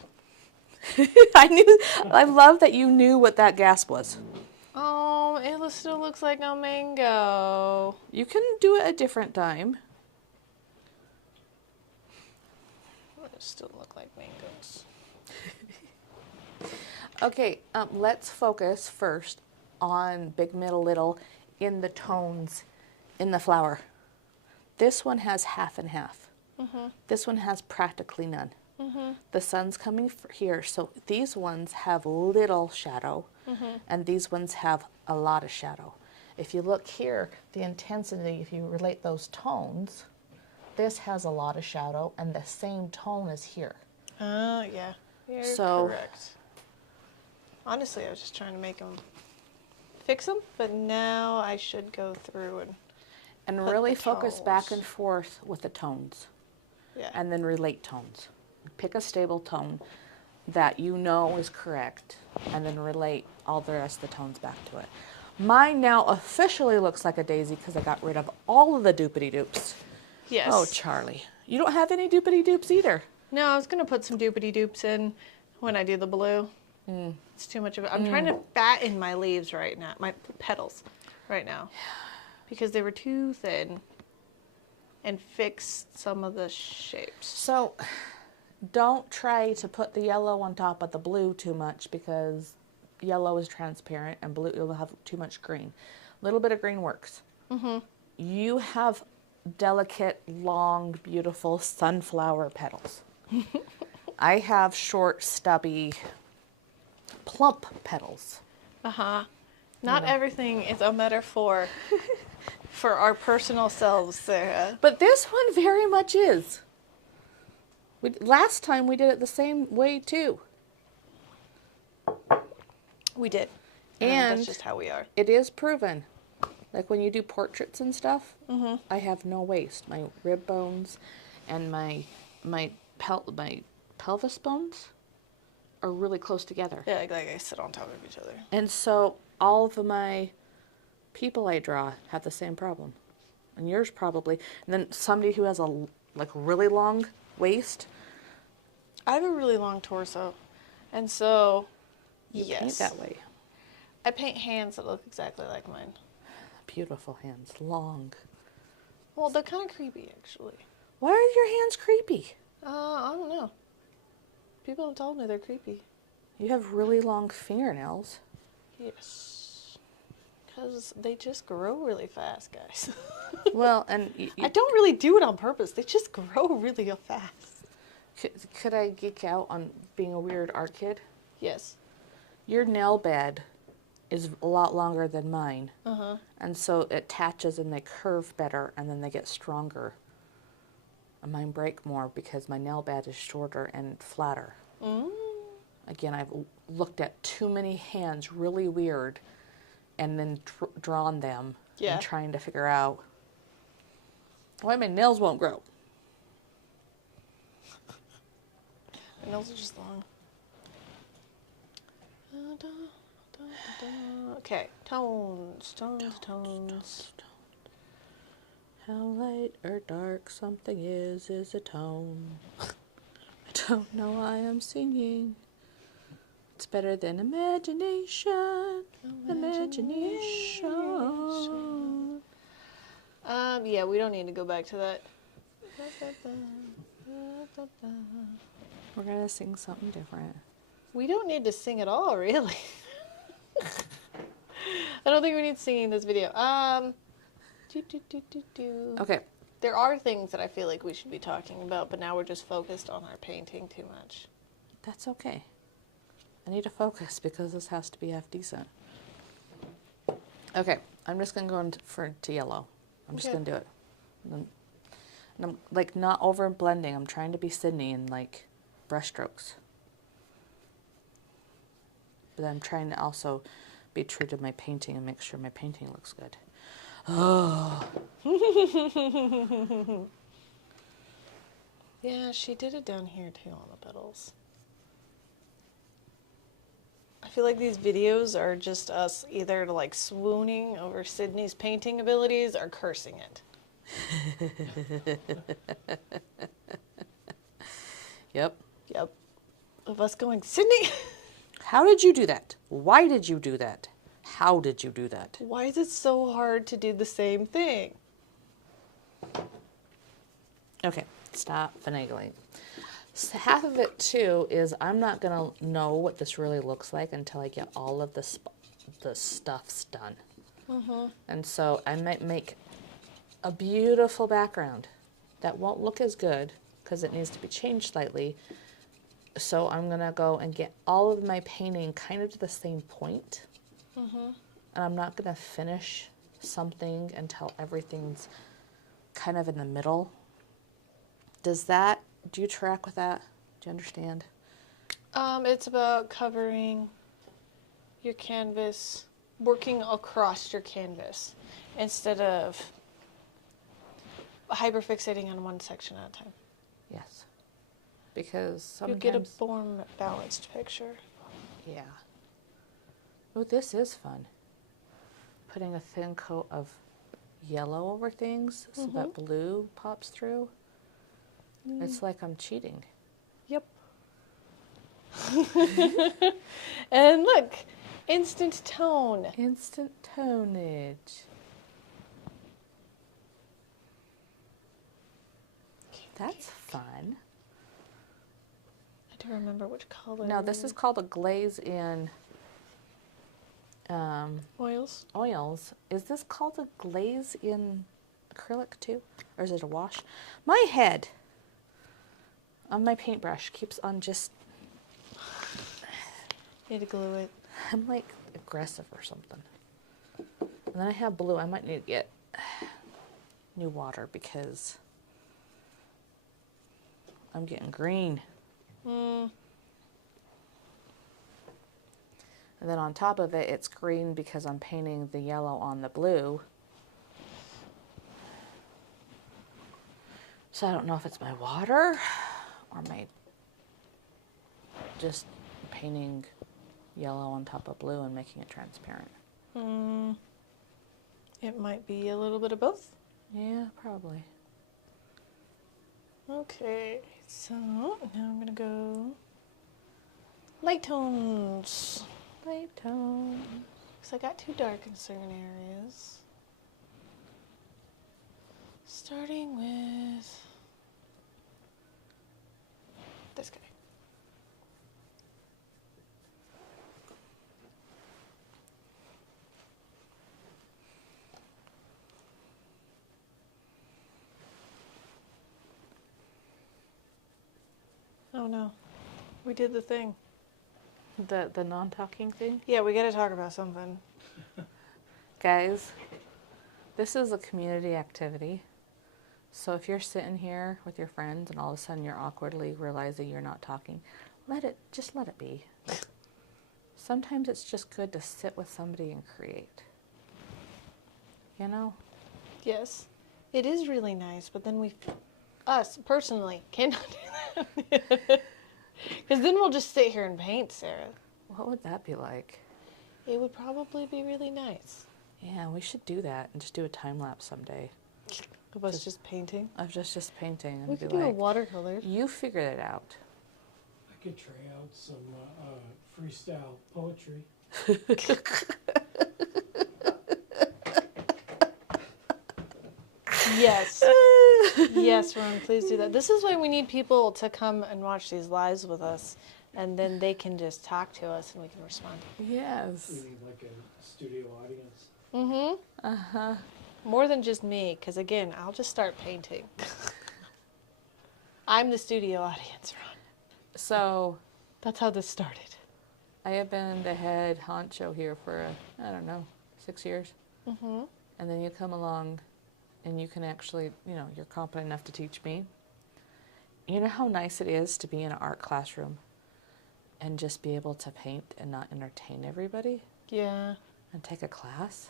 I love that you knew what that gasp was. Oh, it still looks like a mango. You can do it a different time. It still look like mangoes. Okay, let's focus first on big, middle, little in the tones in the flower. This one has half and half. Mm-hmm. This one has practically none. Mm-hmm. The sun's coming here, so these ones have little shadow, and these ones have a lot of shadow. If you look here, the intensity, if you relate those tones, this has a lot of shadow, and the same tone is here. Oh, yeah. You're correct. Honestly, I was just trying to make them fix them, but now I should go through and put really the focus tones. back and forth with the tones. Yeah. And then relate tones. Pick a stable tone that you know is correct, and then relate all the rest of the tones back to it. Mine now officially looks like a daisy because I got rid of all of the doopity-doops. Yes. Oh, Charlie. You don't have any doopity-doops either. No, I was going to put some doopity-doops in when I do the blue. It's too much of it. I'm trying to fatten my leaves right now, my petals right now, because they were too thin, and fix some of the shapes. So don't try to put the yellow on top of the blue too much because yellow is transparent and blue will have too much green. little bit of green works. You have delicate, long, beautiful sunflower petals. I have short, stubby, plump petals. Not everything is a metaphor for our personal selves, Sarah. But this one very much is. Last time we did it the same way too. We did. And that's just how we are. It is proven. Like when you do portraits and stuff, I have no waist. My rib bones and my pelvis bones are really close together. Yeah, like I sit on top of each other. And so all of my people I draw have the same problem. And yours probably. And then somebody who has a really long waist. I have a really long torso. And so, You yes. paint that way. I paint hands that look exactly like mine. Beautiful hands. Long. Well, they're kind of creepy, actually. Why are your hands creepy? I don't know. People have told me they're creepy. You have really long fingernails. Yes. Because they just grow really fast, guys. Well, and I don't really do it on purpose. They just grow really fast. could I geek out on being a weird art kid? Yes. Your nail bed is a lot longer than mine. And so it attaches and they curve better and then they get stronger. And mine break more because my nail bed is shorter and flatter. Again, I've looked at too many hands really weird and then drawn them and trying to figure out why my nails won't grow. My nails are just long. Okay, tones. How light or dark something is a tone. I don't know why I'm singing. It's better than imagination. Imagination. Yeah, we don't need to go back to that. We're gonna sing something different. We don't need to sing at all, really. I don't think we need singing in this video. Okay. There are things that I feel like we should be talking about, but now we're just focused on our painting too much. That's okay. I need to focus because this has to be half decent. Okay, I'm just gonna go to yellow. I'm just gonna do it. And I'm like not over blending. I'm trying to be Sydney in like brush strokes. But I'm trying to also be true to my painting and make sure my painting looks good. Oh. Yeah, she did it down here too on the petals. I feel like these videos are just us either like swooning over Sydney's painting abilities or cursing it. Yep. Of us going, Sydney! How did you do that? Why did you do that? How did you do that? Why is it so hard to do the same thing? Okay, stop finagling. So half of it too is I'm not gonna know what this really looks like until I get all of the stuffs done. And so I might make a beautiful background that won't look as good because it needs to be changed slightly. So I'm gonna go and get all of my painting kind of to the same point. And I'm not gonna finish something until everything's kind of in the middle. Do you track with that? Do you understand? It's about covering your canvas, working across your canvas instead of hyperfixating on one section at a time. Yes. Because You sometimes... get a more balanced picture. Yeah. Oh, this is fun. Putting a thin coat of yellow over things so that blue pops through. It's like I'm cheating. Yep. And look, instant tone. Instant tonage. That's fun. I don't remember which color. No, this is called a glaze in Oils. oils. Is this called a glaze in acrylic too? Or is it a wash? My head on my paintbrush keeps on just, You need to glue it. I'm like aggressive or something. And then I have blue. I might need to get new water because I'm getting green. Mm. And then on top of it, it's green because I'm painting the yellow on the blue. So I don't know if it's my water or my just painting yellow on top of blue and making it transparent. It might be a little bit of both. Yeah, probably. Okay, so now I'm gonna go light tones. Light tone. Because I got too dark in certain areas. Starting with this guy. Oh no, we did the thing. The non-talking thing? Yeah, we gotta talk about something. Guys, this is a community activity. So if you're sitting here with your friends and all of a sudden you're awkwardly realizing you're not talking, just let it be. Sometimes it's just good to sit with somebody and create. You know? Yes, it is really nice, but then us personally, cannot do that. Because then we'll just sit here and paint, Sarah. What would that be like? It would probably be really nice. Yeah, we should do that and just do a time lapse someday Of us just painting. of just painting and We be could do a like, watercolor. you figure it out. I could try out some freestyle poetry. Yes. Yes, Ron, please do that. This is why we need people to come and watch these lives with us, and then they can just talk to us and we can respond. Yes. We need like a studio audience. Mm-hmm. Uh-huh. More than just me, because again, I'll just start painting. I'm the studio audience, Ron. So That's how this started. I have been the head honcho here for, I don't know, 6 years. Mm-hmm. And then you come along and you can actually, you're competent enough to teach me. You know how nice it is to be in an art classroom and just be able to paint and not entertain everybody Yeah. and take a class?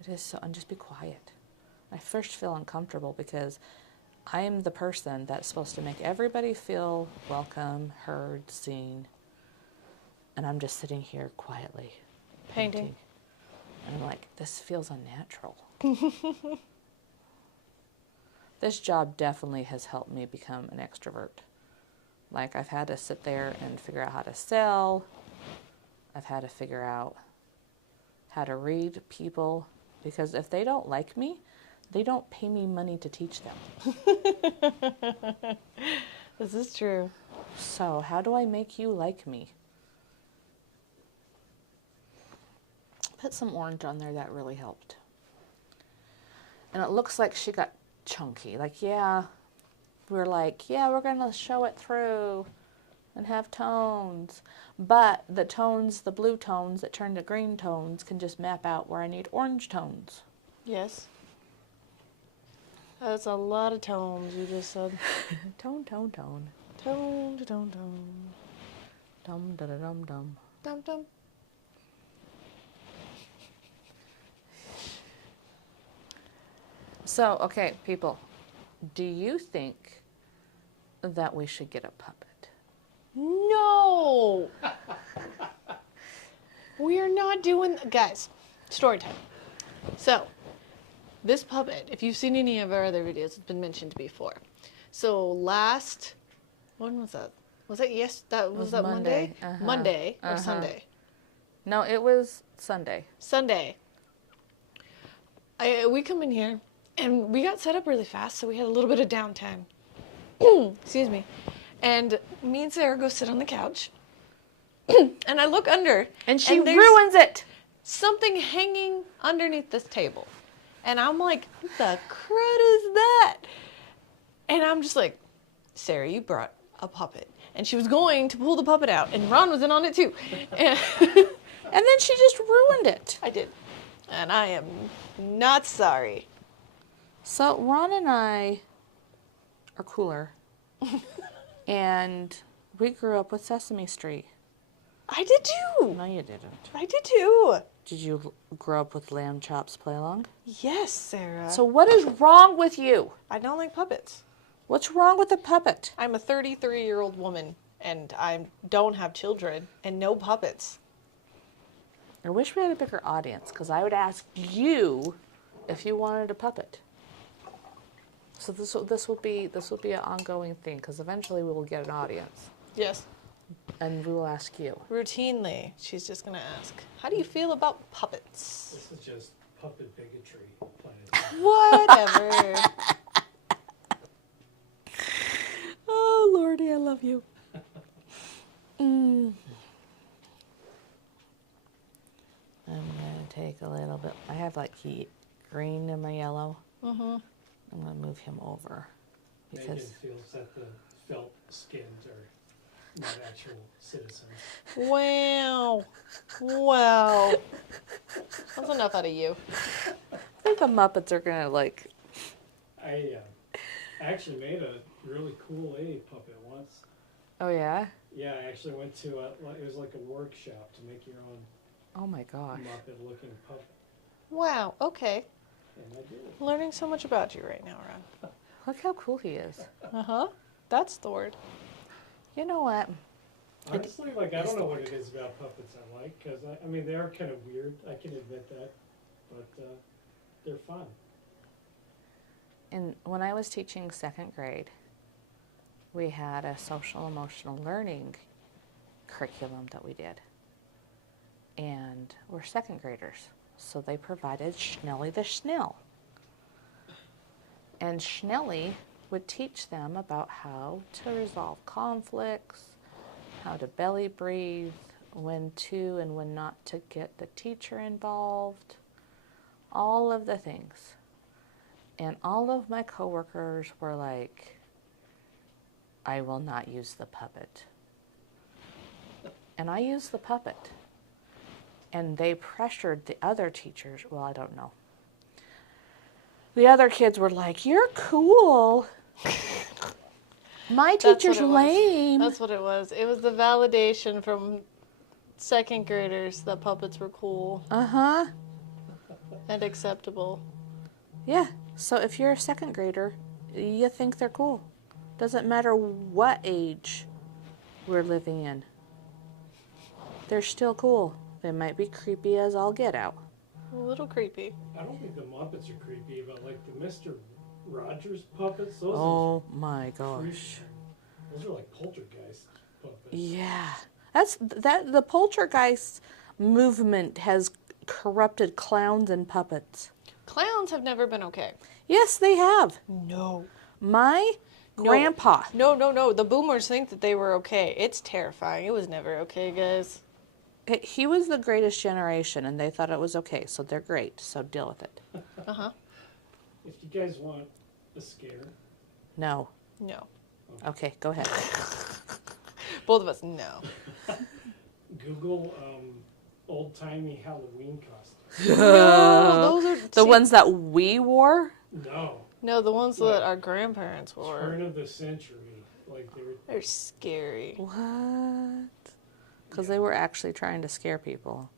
It is so, and just be quiet. I first feel uncomfortable because I am the person that's supposed to make everybody feel welcome, heard, seen. And I'm just sitting here quietly Painting. And I'm like, this feels unnatural. This job definitely has helped me become an extrovert. Like, I've had to sit there and figure out how to sell. I've had to figure out how to read people. Because if they don't like me, they don't pay me money to teach them. This is true. So how do I make you like me? Put some orange on there, that really helped. And it looks like she got chunky. Like, yeah, we're going to show it through and have tones. But the tones, the blue tones that turn to green tones can just map out where I need orange tones. Yes. That's a lot of tones you just said. Tone, tone, tone. Tone, tone, tone. Dum, da, da, dum, dum. Dum, dum. So, okay, people, do you think that we should get a puppet? No! We're not doing... Guys, story time. So, this puppet, if you've seen any of our other videos, it's been mentioned before. So when was that? Was that Monday? Uh-huh. Monday or Uh-huh. Sunday? No, it was Sunday. Sunday. We come in here, and we got set up really fast, so we had a little bit of downtime. Excuse me. And me and Sarah go sit on the couch, And I look under. And she there's ruins it. something hanging underneath this table. And I'm like, what the crud is that? And I'm just like, Sarah, you brought a puppet. And she was going to pull the puppet out. And Ron was in on it too. And And then she just ruined it. I did. And I am not sorry. So Ron and I are cooler. And we grew up with Sesame Street. I did too. No, you didn't. I did too. Did you grow up with Lamb Chops Play Along? Yes, Sarah. So what is wrong with you? I don't like puppets. What's wrong with a puppet? I'm a 33-year-old woman, and I don't have children, and no puppets. I wish we had a bigger audience, because I would ask you if you wanted a puppet. So this will be an ongoing thing, because eventually we will get an audience, Yes. and we will ask you. Routinely, she's just going to ask, how do you feel about puppets? This is just puppet bigotry. Planet. Whatever. Oh Lordy, I love you. I'm gonna take a little bit. I have like green in my yellow. I'm gonna move him over Megan because feels that the felt skins are not actual citizens. Wow. Wow. That's enough out of you. I think the Muppets are gonna like. I actually made a really cool lady puppet once. Oh yeah. Yeah, I actually went to it was like a workshop to make your own Oh my gosh. Muppet-looking puppet, Wow. Okay. and I did. Learning so much about you right now, Ron. Look how cool he is. Uh-huh. That's the word. You know what? Honestly, like I don't know what it is about puppets I like, because I mean they are kind of weird. I can admit that, but they're fun. And when I was teaching second grade, we had a social emotional learning curriculum that we did. And we're second graders, so they provided Schnelly the Schnell. And Schnelly would teach them about how to resolve conflicts, how to belly breathe, when to and when not to get the teacher involved, all of the things. And all of my coworkers were like, I will not use the puppet. And I used the puppet. And they pressured the other teachers. Well, I don't know. The other kids were like, you're cool. My teacher's lame. That's what it was. It was the validation from second graders that puppets were cool Uh-huh. and acceptable. Yeah. So if you're a second grader, you think they're cool. Doesn't matter what age we're living in. They're still cool. They might be creepy as all get out. A little creepy. I don't think the Muppets are creepy, but like the Mr. Rogers puppets, those Oh my are gosh. creepy. Those are like poltergeist puppets. Yeah. The poltergeist movement has corrupted clowns and puppets. Clowns have never been okay. Yes, they have. No. My grandpa. No. The boomers think that they were okay. It's terrifying. It was never okay, guys. He was the greatest generation, and they thought it was okay, so they're great, so deal with it. Uh-huh. If you guys want a scare, No. No. Okay, go ahead. Both of us, no. Google old-timey Halloween costumes. No, those are... The ones that we wore? No, No, the ones that our grandparents wore. turn of the century. Like They're scary. What? Because they were actually trying to scare people.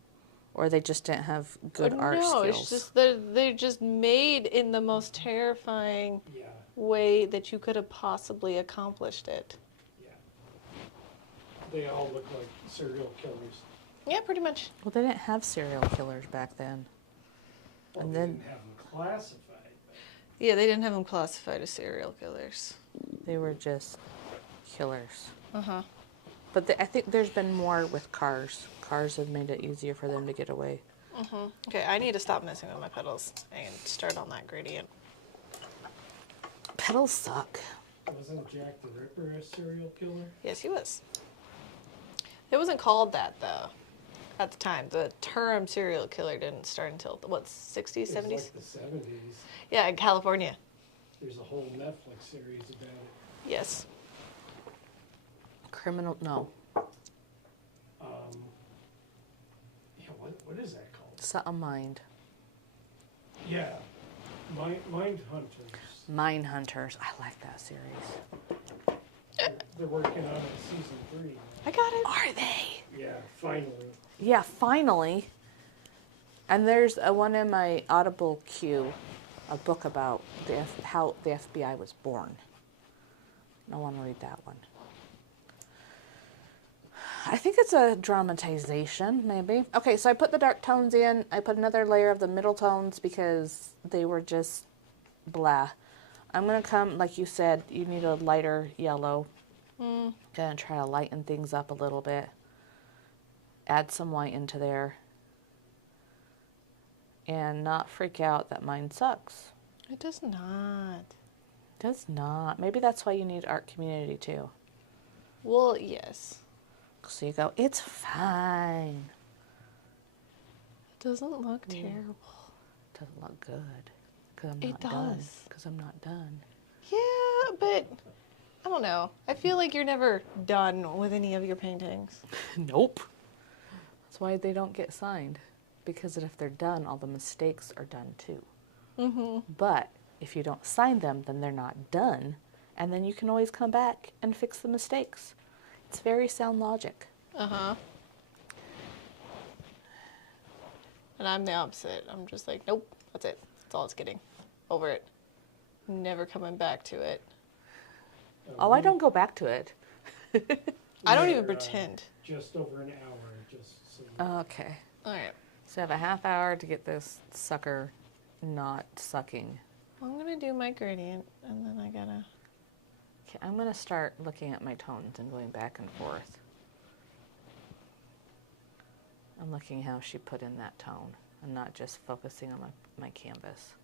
Or they just didn't have good art No, skills. it's just they're just made in the most terrifying yeah, way that you could have possibly accomplished it. yeah. They all look like serial killers. Yeah, pretty much. Well, they didn't have serial killers back then. Well, And they then- didn't have them classified. Yeah, they didn't have them classified as serial killers. They were just killers. Uh-huh. But I think there's been more with cars. Cars have made it easier for them to get away. Okay, I need to stop messing with my pedals and start on that gradient. Pedals suck. Wasn't Jack the Ripper a serial killer? Yes, he was. It wasn't called that, though, at the time. The term serial killer didn't start until, what, 60s, It was 70s? like the 70s. Yeah, in California. There's a whole Netflix series about it. Yes. Criminal, no. Yeah, what is that called? Something Mind. Yeah, Mind Hunters. Mine Hunters. I like that series. They're working on season 3. I got it. Are they? Yeah, finally. Yeah, finally. And there's a one in my Audible queue, a book about how the FBI was born. I want to read that one. I think it's a dramatization, maybe. Okay, so I put the dark tones in. I put another layer of the middle tones because they were just blah. I'm going to come, like you said, you need a lighter yellow. Gonna try to lighten things up a little bit. Add some white into there. And not freak out that mine sucks. It does not. Does not. Maybe that's why you need art community too. Well, yes. So you go, it's fine. It doesn't look terrible. Doesn't look good. Because I'm It not done. does. Because I'm not done. Yeah, but I don't know. I feel like you're never done with any of your paintings. Nope. That's why they don't get signed. Because if they're done, all the mistakes are done too. But if you don't sign them, then they're not done. And then you can always come back and fix the mistakes. It's very sound logic. Uh-huh. And I'm the opposite. I'm just like, nope, that's it. That's all it's getting. Over it. Never coming back to it. Oh, I don't go back to it. I don't even We're, pretend. Just over an hour, just so. Okay. All right. So I have a half hour to get this sucker not sucking. I'm going to do my gradient, and then I got to... Okay, I'm going to start looking at my tones and going back and forth. I'm looking how she put in that tone and not just focusing on my canvas.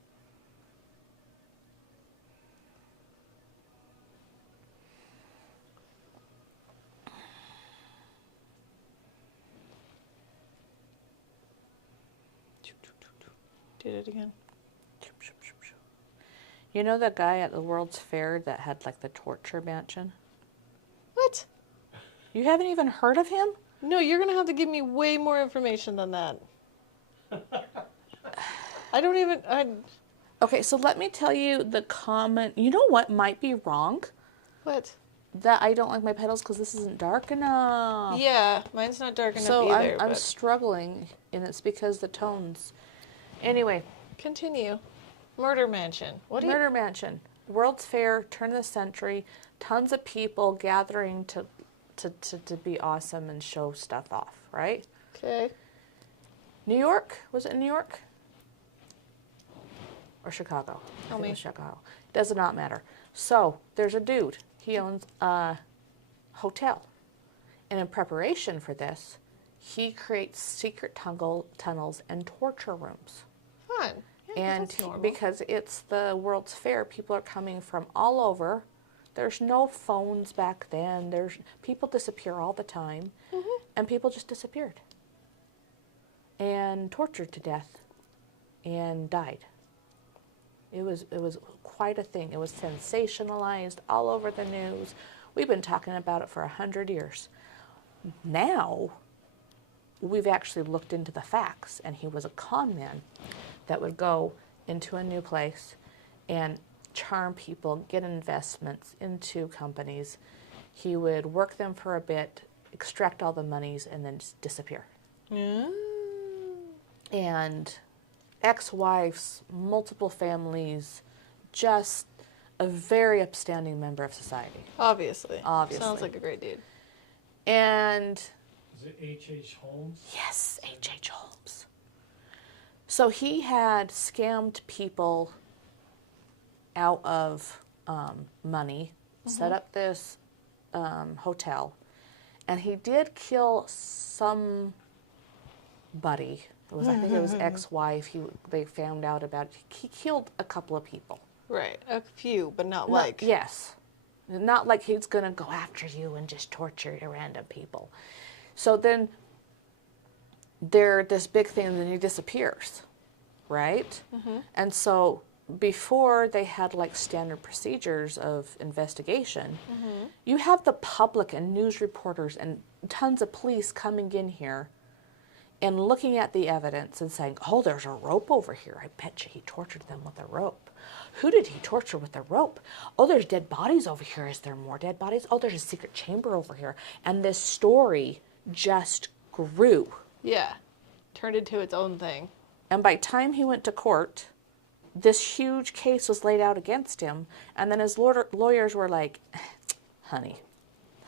Did it again. You know the guy at the World's Fair that had like the torture mansion? What? You haven't even heard of him? No, you're going to have to give me way more information than that. I don't even... Okay, so let me tell you the common... You know what might be wrong? What? That I don't like my petals because this isn't dark enough. Yeah, mine's not dark enough So either. I'm but struggling, and it's because the tones. Anyway, continue. Murder Mansion. What do Murder Mansion, World's Fair, turn of the century, tons of people gathering to be awesome and show stuff off, right? Okay. New York? Was it New York? Or Chicago? I Tell think me. it was Chicago. Does not matter. So there's a dude. He owns a hotel. And in preparation for this, he creates secret tunnels and torture rooms. Fun. Yeah, And that's normal. because it's the World's Fair, people are coming from all over. There's no phones back then. People disappear all the time. And people just disappeared. And tortured to death. And died. It was quite a thing. It was sensationalized all over the news. We've been talking about it for 100 years. Now, we've actually looked into the facts, and he was a con man that would go into a new place and charm people, get investments into companies. He would work them for a bit, extract all the monies, and then just disappear. And ex-wives, multiple families, just a very upstanding member of society. Obviously. Obviously. Sounds like a great dude. And Is it H.H. Holmes? yes, H.H. Holmes. So he had scammed people out of money, set up this hotel, and he did kill somebody. I think it was ex-wife. They found out about it. He killed a couple of people. Right. A few, but not Not- like... yes, not like he's gonna go after you and just torture random people. So then this big thing, and then he disappears, right? And so before they had like standard procedures of investigation, you have the public and news reporters and tons of police coming in here and looking at the evidence and saying, oh, there's a rope over here. I bet you he tortured them with a rope. Who did he torture with a rope? Oh, there's dead bodies over here. Is there more dead bodies? Oh, there's a secret chamber over here. And this story just grew. Yeah. Turned into its own thing. And by the time he went to court, this huge case was laid out against him. And then his lawyers were like, honey.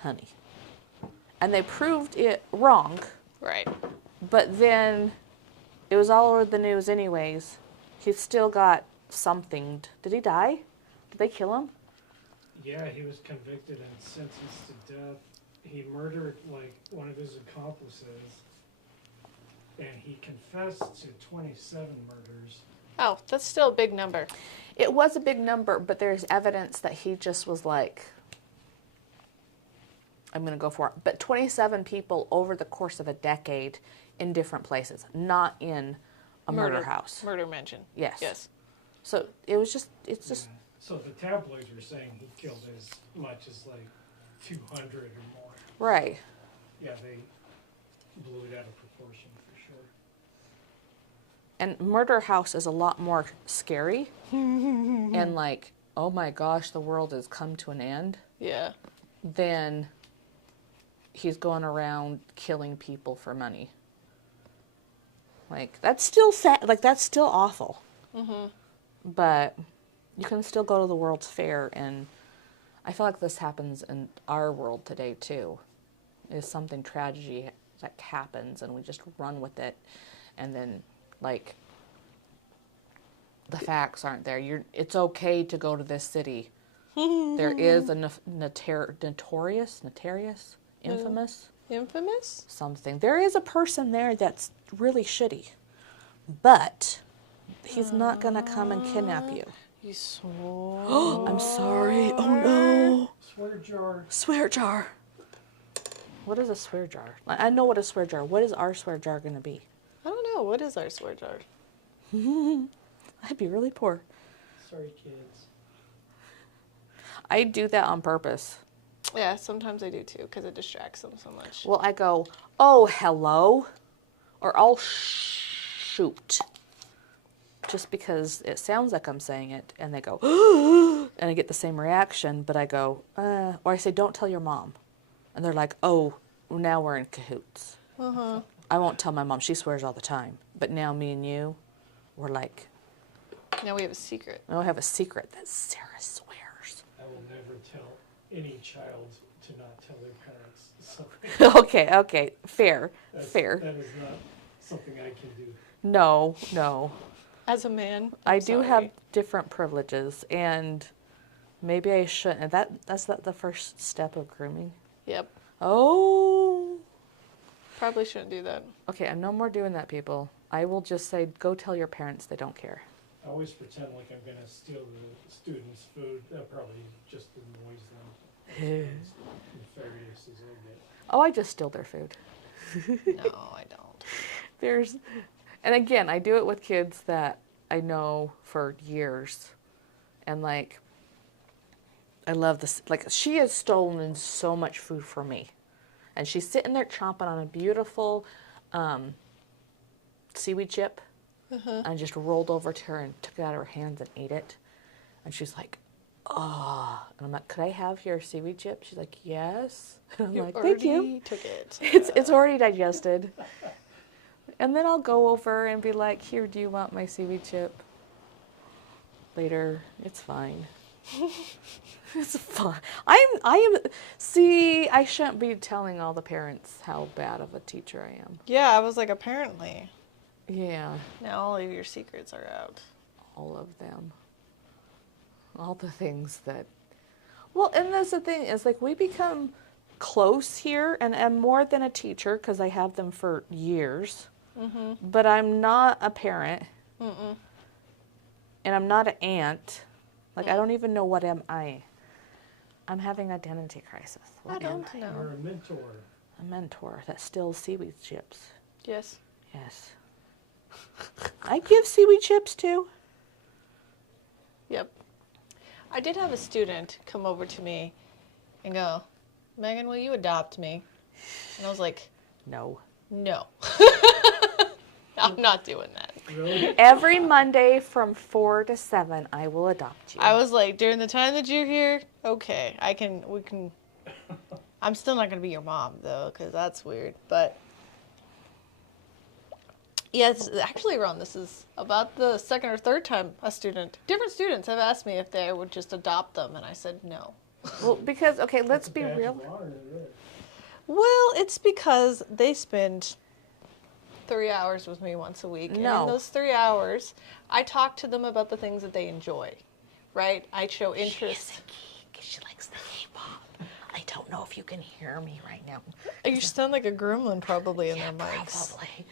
And they proved it wrong. Right. But then it was all over the news anyways. He still got something. Did he die? Did they kill him? Yeah, he was convicted and sentenced to death. He murdered like one of his accomplices, and he confessed to 27 murders. Oh, that's still a big number. It was a big number, but there's evidence that he just was like, I'm going to go for it. But 27 people over the course of a decade in different places, not in a murder house. Murder mansion. Yes. So it's just. Yeah. So the tabloids were saying he killed as much as like 200 or more. Right. Yeah, they blew it out of proportion for sure. And murder house is a lot more scary and like, oh my gosh, the world has come to an end. Yeah. Than he's going around killing people for money. Like, that's still sad. Like, that's still awful. But you can still go to the World's Fair, and I feel like this happens in our world today, too. Is something tragedy that happens, and we just run with it, and then, like, the facts aren't there. It's okay to go to this city. There is a notorious, infamous something. There is a person there that's really shitty, but he's not gonna come and kidnap you. You swore. I'm sorry. Oh no. Swear jar. Swear jar. What is a swear jar? I know what a swear jar. What is our swear jar gonna be? I don't know. What is our swear jar? I'd be really poor. Sorry, kids. I do that on purpose. Yeah, sometimes I do too, because it distracts them so much. Well, I go, oh, hello, or I'll shoot, just because it sounds like I'm saying it, and they go, and I get the same reaction, but I go, or I say, don't tell your mom, and they're like, oh, now we're in cahoots. I won't tell my mom, she swears all the time, but now me and you, we're like, now we have a secret. now we have a secret that Sarah swears. I will never tell any child to not tell their parents something. Okay, fair. That is not something I can do. No. As a man, I do have different privileges, and maybe I shouldn't. That's not the first step of grooming. Yep. Oh. Probably shouldn't do that. Okay, I'm no more doing that, people. I will just say, go tell your parents they don't care. I always pretend like I'm going to steal the students' food. That probably just annoys them. As nefarious as I get. Oh, I just steal their food. No, I don't. And again, I do it with kids that I know for years. And like, I love this. Like, she has stolen so much food from me. And she's sitting there chomping on a beautiful seaweed chip. And I just rolled over to her and took it out of her hands and ate it. And she's like, oh. And I'm like, could I have your seaweed chip? She's like, yes. And I'm like, thank you. Took it. It's already digested. And then I'll go over and be like, here, do you want my seaweed chip? Later, it's fine. It's fine. See, I shouldn't be telling all the parents how bad of a teacher I am. Yeah, I was like, apparently. Yeah. Now all of your secrets are out. All of them. All the things that... Well, and that's the thing, is like we become close here, and I'm more than a teacher because I have them for years. But I'm not a parent. And I'm not an aunt. Like, I don't even know what am I. I'm having identity crisis. What I don't am know. You're a mentor. a mentor that stills seaweed chips. Yes. Yes. I give seaweed chips too. Yep. I did have a student come over to me and go, Megan, will you adopt me? And I was like, No. no. I'm not doing that. Really? Every Monday from 4 to 7, I will adopt you. I was like, during the time that you're here, okay, we can. I'm still not going to be your mom, though, because that's weird. But, yeah, it's actually, Ron, this is about the second or third time different students have asked me if they would just adopt them, and I said no. Well, because, okay, let's be Badge of real. honor, really. Well, it's because they spend 3 hours with me once a week. And No. in those 3 hours, I talk to them about the things that they enjoy, right? I show interest. Because she likes the K-pop. I don't know if you can hear me right now. You sound like a gremlin probably in their mics. Probably.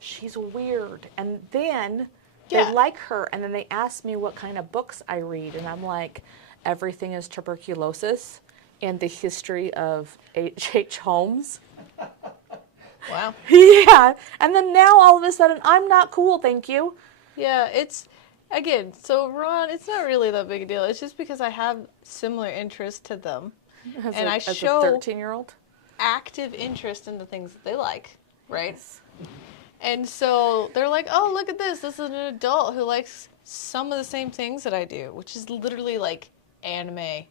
She's weird. And then Yeah. they like her, and then they ask me what kind of books I read, and I'm like, everything is tuberculosis and the history of H.H. Holmes. Wow. Yeah. And then now all of a sudden, I'm not cool, thank you. Yeah, it's, again, so Ron, it's not really that big a deal. It's just because I have similar interests to them. And I show As a 13-year-old. active interest in the things that they like, right? And so they're like, oh, look at this. This is an adult who likes some of the same things that I do, which is literally like anime.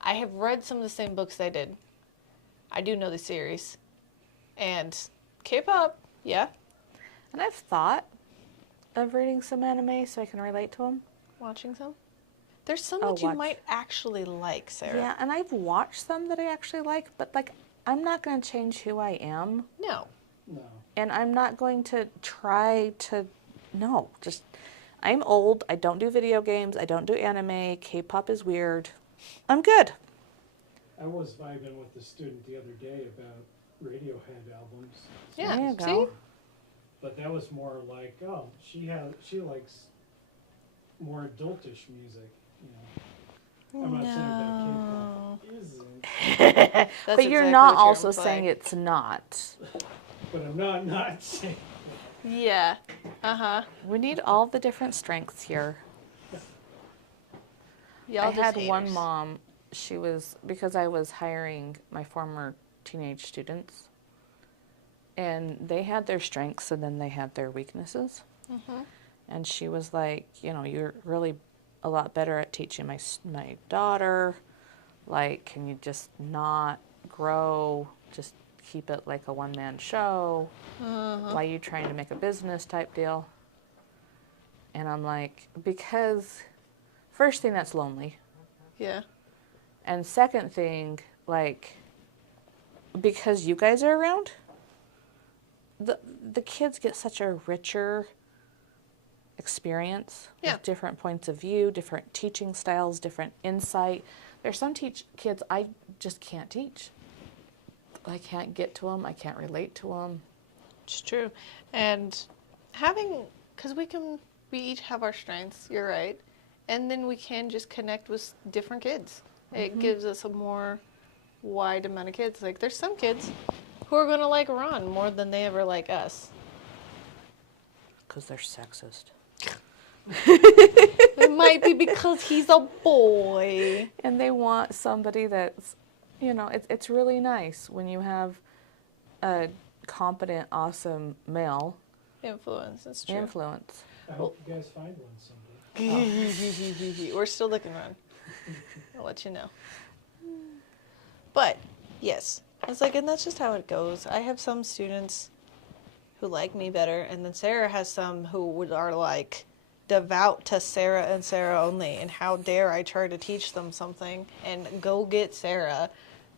I have read some of the same books they did. I do know the series. And K-pop, yeah. And I've thought of reading some anime so I can relate to them. Watching some. There's some Oh, that you watch. might actually like, Sarah. Yeah, and I've watched some that I actually like, but like, I'm not going to change who I am. No. No. And I'm not going to try to, no, just, I'm old. I don't do video games. I don't do anime. K-pop is weird. I'm good. I was vibing with the student the other day about Radiohead albums. Yeah. There you See? go. But that was more like, oh, she likes more adultish music, you know. I'm not saying that K-pop isn't, That's But you're exactly not what you're also saying implying. it's not. but I'm not saying. Yeah. Uh-huh. We need all the different strengths here. Y'all I had just one haters. mom, she was, because I was hiring my former teenage students, and they had their strengths and then they had their weaknesses. Mm-hmm. And she was like, you know, you're really a lot better at teaching my daughter. Like, can you just not grow? Just keep it like a one-man show. Why are you trying to make a business type deal? And I'm like, because first thing, that's lonely. Yeah. And second thing, like, because you guys are around, the kids get such a richer experience Yeah. with different points of view, different teaching styles, different insight. There's some kids I just can't teach. I can't get to them. I can't relate to them. It's true. And because we each have our strengths, you're right. And then we can just connect with different kids. It gives us a more wide amount of kids. Like, there's some kids who are going to like Ron more than they ever like us. Because they're sexist. It might be because he's a boy. And they want somebody that's, you know, it's really nice when you have a competent, awesome male Influence, that's true. influence. I hope you guys find one someday. We're still looking, Ron. I'll let you know. But, yes. It's like, and that's just how it goes. I have some students who like me better, and then Sarah has some who are like devout to Sarah and Sarah only, and how dare I try to teach them something and go get Sarah.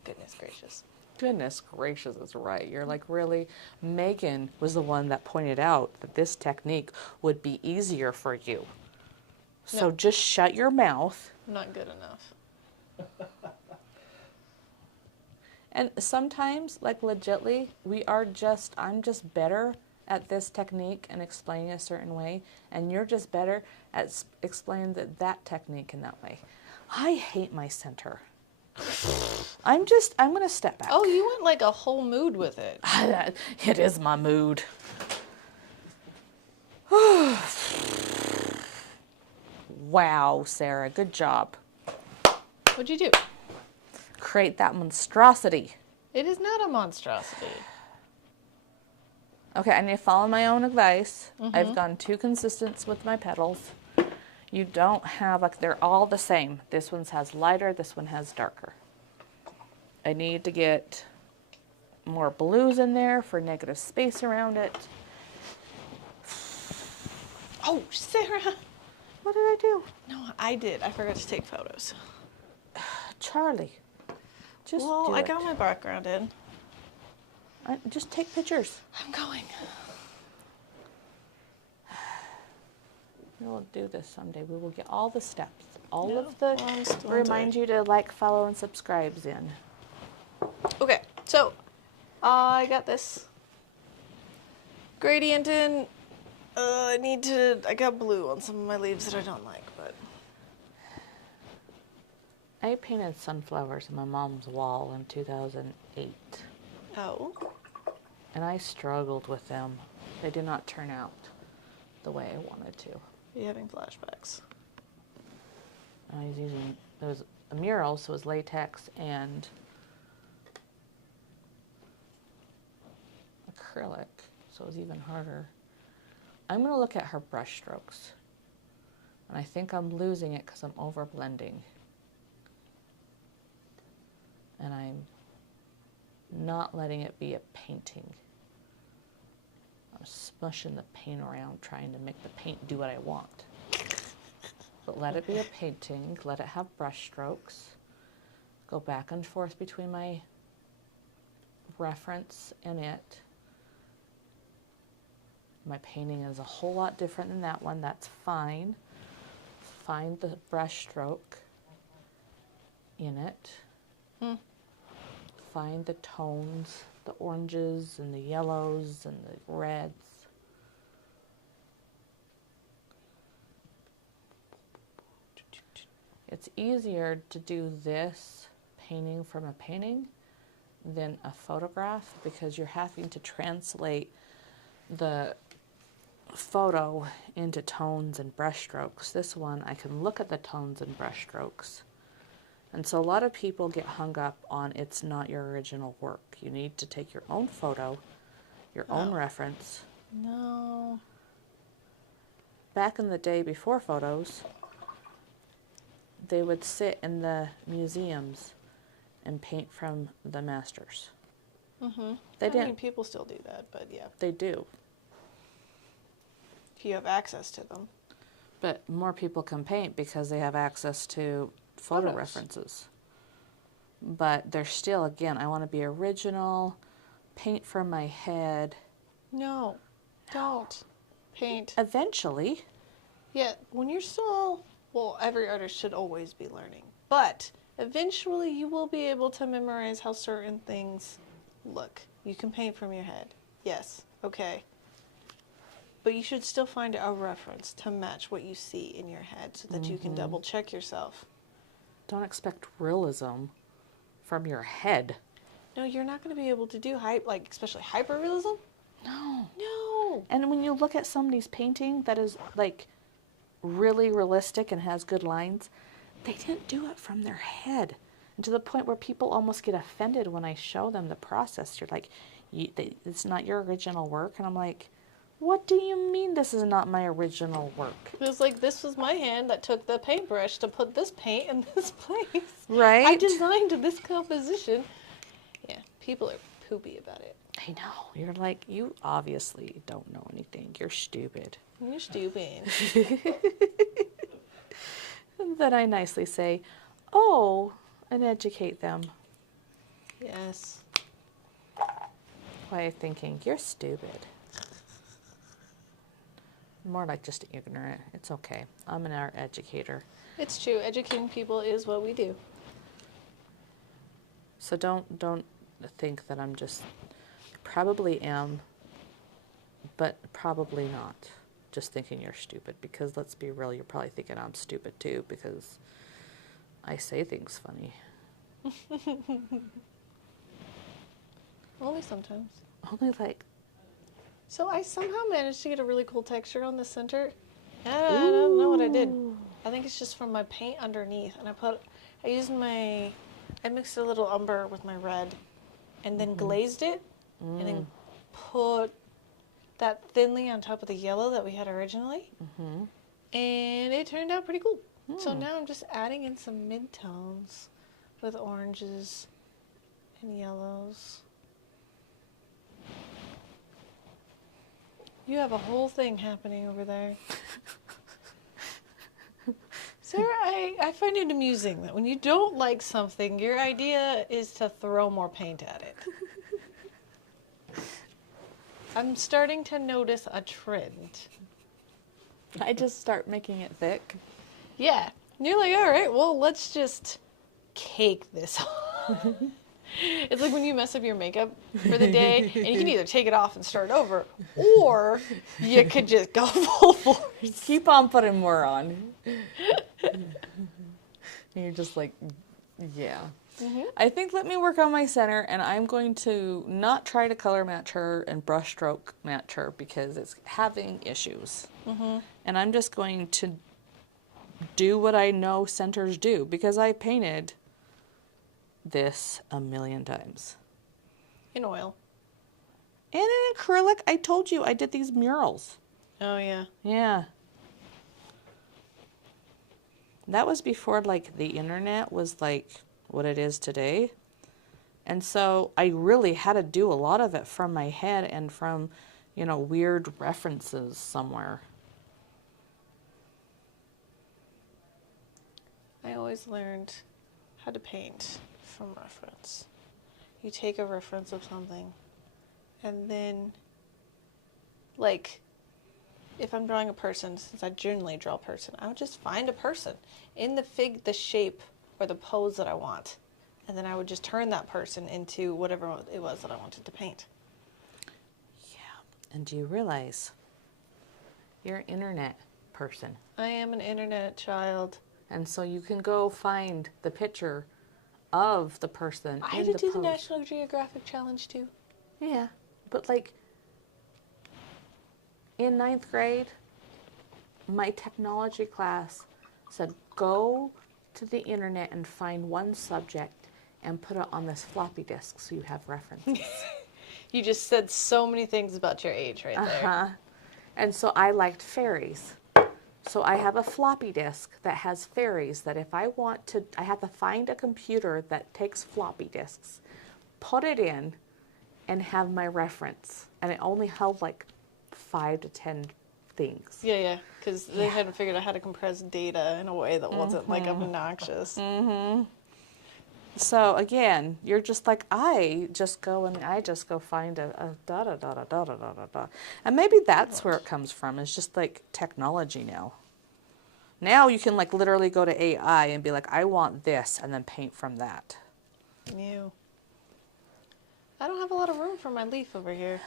Goodness gracious. Goodness gracious, is right. You're like, really? Megan was the one that pointed out that this technique would be easier for you. So No. just shut your mouth. I'm not good enough. And sometimes, like, legitly, I'm just better at this technique and explaining a certain way, and you're just better at explaining that technique in that way. I hate my center. I'm going to step back. Oh, you went like a whole mood with it. It is my mood. Wow, Sarah, good job. What'd you do? Create that monstrosity. It is not a monstrosity. Okay, I need to follow my own advice. I've gone too consistent with my petals. You don't have, like, they're all the same. This one has lighter, this one has darker. I need to get more blues in there for negative space around it. Oh, Sarah. What did I do? No, I did. I forgot to take photos. Charlie, just Well, do I it. got my background in. Just take pictures. I'm going. We'll do this someday. We will get all the steps. All No, of the well, I'm still remind you to like, follow, and subscribes in. Okay, so I got this gradient in. I got blue on some of my leaves that I don't like, but. I painted sunflowers on my mom's wall in 2008, Oh. and I struggled with them. They did not turn out the way I wanted to. You're having flashbacks. I was using, it was a mural, so it was latex and acrylic, so it was even harder. I'm going to look at her brush strokes. And I think I'm losing it because I'm over blending. And I'm not letting it be a painting. I'm smushing the paint around, trying to make the paint do what I want. But let it be a painting, let it have brush strokes. Go back and forth between my reference and it. My painting is a whole lot different than that one, that's fine. Find the brush stroke in it. Find the tones, the oranges and the yellows and the reds. It's easier to do this painting from a painting than a photograph because you're having to translate the photo into tones and brush strokes. This one, I can look at the tones and brush strokes. And so a lot of people get hung up on it's not your original work. You need to take your own photo, your own reference. No. Back in the day before photos, they would sit in the museums and paint from the masters. They I didn't. mean, people still do that, but yeah. They do. If you have access to them. But more people can paint because they have access to photo Photos. references. But they're still, again, I want to be original, paint from my head. No. Don't. Paint. Eventually. Yeah, when you're still, well, every artist should always be learning. But eventually you will be able to memorize how certain things look. You can paint from your head. Yes, okay. But you should still find a reference to match what you see in your head so that you can double check yourself. Don't expect realism from your head. No, you're not going to be able to do especially hyperrealism. No. No. And when you look at somebody's painting that is like really realistic and has good lines, they didn't do it from their head. And to the point where people almost get offended when I show them the process. You're like, it's not your original work. And I'm like, what do you mean this is not my original work? It was like, this was my hand that took the paintbrush to put this paint in this place. Right? I designed this composition. Yeah, people are poopy about it. I know. You're like, you obviously don't know anything. You're stupid. You're stupid. And then I nicely say, oh, and educate them. Yes. Why thinking, you're stupid. More like just ignorant. It's okay. I'm an art educator. It's true. Educating people is what we do. So don't think that I'm just, probably am, but probably not. Just thinking you're stupid, because let's be real, you're probably thinking I'm stupid too, because I say things funny. Only sometimes. Only like, So I somehow managed to get a really cool texture on the center. I don't know what I did. ooh. I think it's just from my paint underneath. And I mixed a little umber with my red and then glazed it and then put that thinly on top of the yellow that we had originally. And it turned out pretty cool. So now I'm just adding in some mid-tones with oranges and yellows. You have a whole thing happening over there. Sarah, I find it amusing that when you don't like something, your idea is to throw more paint at it. I'm starting to notice a trend. I just start making it thick. Yeah. And you're like, all right, well, let's just cake this off. It's like when you mess up your makeup for the day, and you can either take it off and start over, or you could just go full force. Keep on putting more on. And you're just like, yeah. I think let me work on my center, and I'm going to not try to color match her and brush stroke match her because it's having issues. And I'm just going to do what I know centers do because I painted this a million times. In oil. And in acrylic, I told you I did these murals. Oh, yeah. Yeah. That was before, like, the internet was, like, what it is today. And so I really had to do a lot of it from my head and from, you know, weird references somewhere. I always learned how to paint from reference. You take a reference of something, and then, like, if I'm drawing a person, since I generally draw a person, I would just find a person in the shape or the pose that I want, and then I would just turn that person into whatever it was that I wanted to paint. Yeah. And do you realize you're an internet person? I am an internet child. And so you can go find the picture of the person I in had to the do the pose. National Geographic Challenge too. Yeah, but like in 9th grade, my technology class said go to the internet and find one subject and put it on this floppy disk so you have references. You just said so many things about your age right there. And so I liked fairies. So I have a floppy disk that has fairies that if I want to, I have to find a computer that takes floppy disks, put it in, and have my reference. And it only held like 5 to 10 things. Yeah, because they hadn't figured out how to compress data in a way that wasn't like obnoxious. So again, you're just like, I just go find a da da da da da da da da. And maybe that's where it comes from. It's just like technology now. Now you can like literally go to AI and be like, I want this, and then paint from that. Ew. I don't have a lot of room for my leaf over here.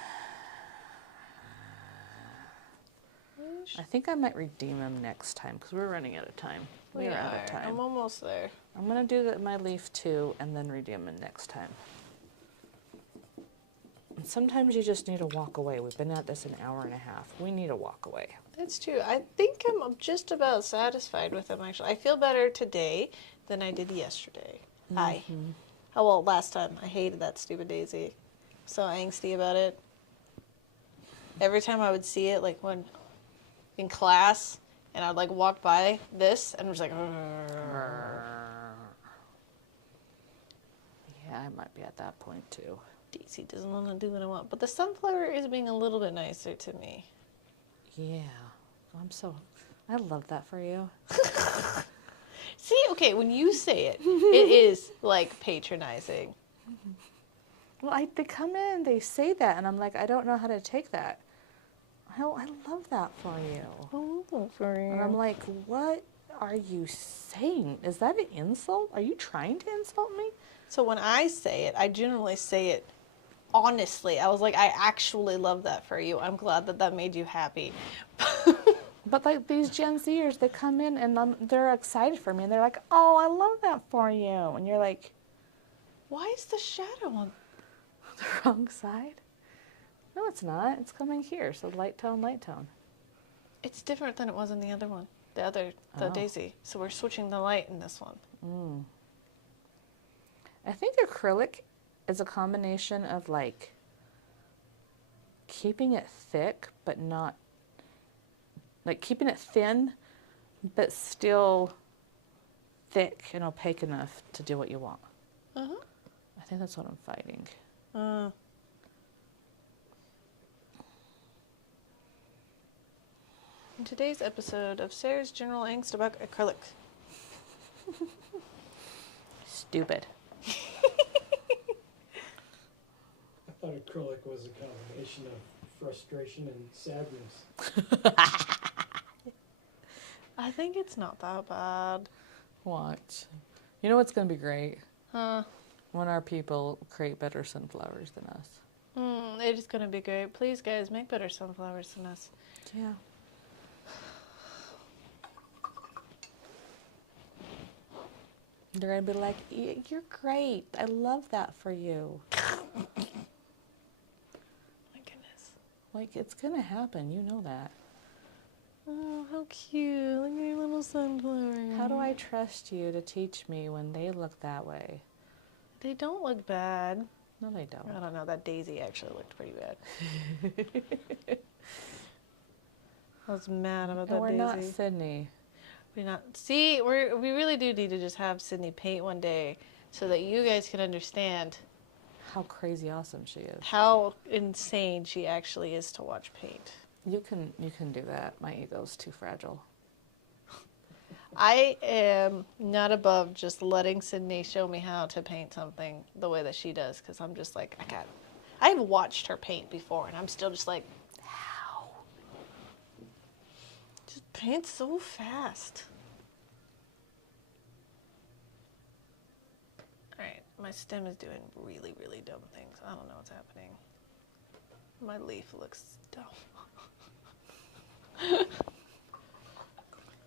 I think I might redeem them next time because we're running out of time. We're out of time. I'm almost there. I'm going to do my leaf too and then redeem them next time. And sometimes you just need to walk away. We've been at this an hour and a half. We need to walk away. That's true. I think I'm just about satisfied with them, actually. I feel better today than I did yesterday. Oh, well, last time. I hated that stupid daisy. So angsty about it. Every time I would see it, like when in class, and I'd like walk by this, and I was like, Yeah, I might be at that point too. Daisy doesn't want to do what I want. But the sunflower is being a little bit nicer to me. Yeah. I love that for you. See, okay, when you say it, it is like patronizing. Well, they come in, they say that, and I'm like, I don't know how to take that. I love that for you. I love that for you. And I'm like, what are you saying? Is that an insult? Are you trying to insult me? So when I say it, I generally say it honestly. I was like, I actually love that for you. I'm glad that made you happy. But like these Gen Zers, they come in and they're excited for me, and they're like, oh, I love that for you. And you're like, Why is the shadow on? The wrong side? No, it's not. It's coming here. So light tone, light tone. It's different than it was in the other one. The Oh. daisy. So we're switching the light in this one. I think acrylic is a combination of like keeping it thick, but not like keeping it thin, but still thick and opaque enough to do what you want. Uh-huh. I think that's what I'm fighting. In today's episode of Sarah's General Angst about acrylic. Stupid. I thought acrylic was a combination of frustration and sadness. I think it's not that bad. Watch. You know what's going to be great? Huh. When our people create better sunflowers than us. It is going to be great. Please, guys, make better sunflowers than us. Yeah. They're going to be like, you're great. I love that for you. My goodness. Like, it's going to happen. You know that. Oh, how cute. Look at your little sunflower. How do I trust you to teach me when they look that way? They don't look bad. No, they don't. I don't know. That daisy actually looked pretty bad. I was mad about that And we're daisy. not Sydney. We're not. See, we really do need to just have Sydney paint one day so that you guys can understand How crazy awesome she is. how insane she actually is to watch paint. You can do that. My ego's too fragile. I am not above just letting Sydney show me how to paint something the way that she does, because I'm just like, I've watched her paint before, and I'm still just like, how? Just paint so fast. All right, my stem is doing really, really dumb things. I don't know what's happening. My leaf looks dumb.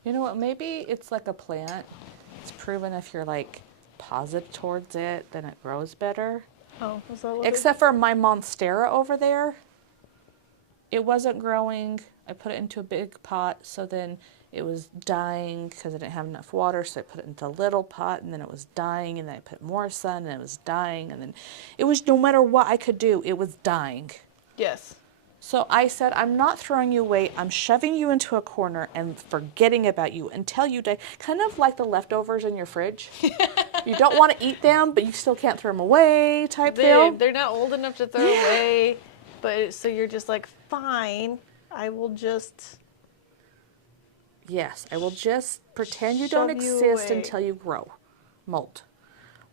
You know what? Maybe it's like a plant. It's proven if you're like positive towards it, then it grows better. Oh, is that what Except for my monstera over there. It wasn't growing. I put it into a big pot, so then it was dying because I didn't have enough water, so I put it into a little pot, and then it was dying, and then I put more sun, and it was dying, and then it was, no matter what I could do, it was dying. Yes. So I said, I'm not throwing you away. I'm shoving you into a corner and forgetting about you until you die. Kind of like the leftovers in your fridge. You don't want to eat them, but you still can't throw them away type deal. They're not old enough to throw away, but so you're just like, fine, I will just... Yes, I will just pretend you don't Shove you exist away. until you grow. Molt.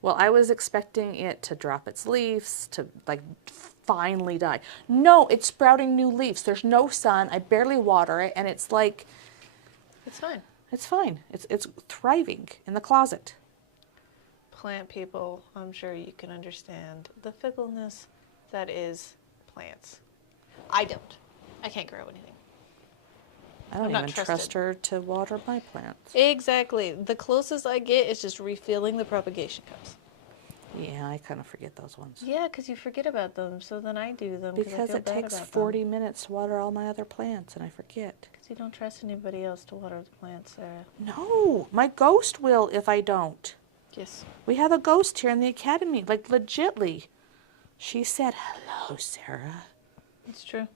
Well, I was expecting it to drop its leaves, to like finally die. No, it's sprouting new leaves. There's no sun. I barely water it, and it's like, It's fine. it's fine. It's thriving in the closet. Plant people, I'm sure you can understand the fickleness that is plants. I don't. I can't grow anything. I don't I'm not even trust trusted. her to water my plants. Exactly. The closest I get is just refilling the propagation cups. Yeah, I kind of forget those ones. Yeah, because you forget about them, so then I do them. Because I feel it bad takes about 40 minutes to water all my other plants, and I forget. Because you don't trust anybody else to water the plants, Sarah. No, my ghost will if I don't. Yes. We have a ghost here in the academy, like legitly. She said, hello, Sarah. It's true.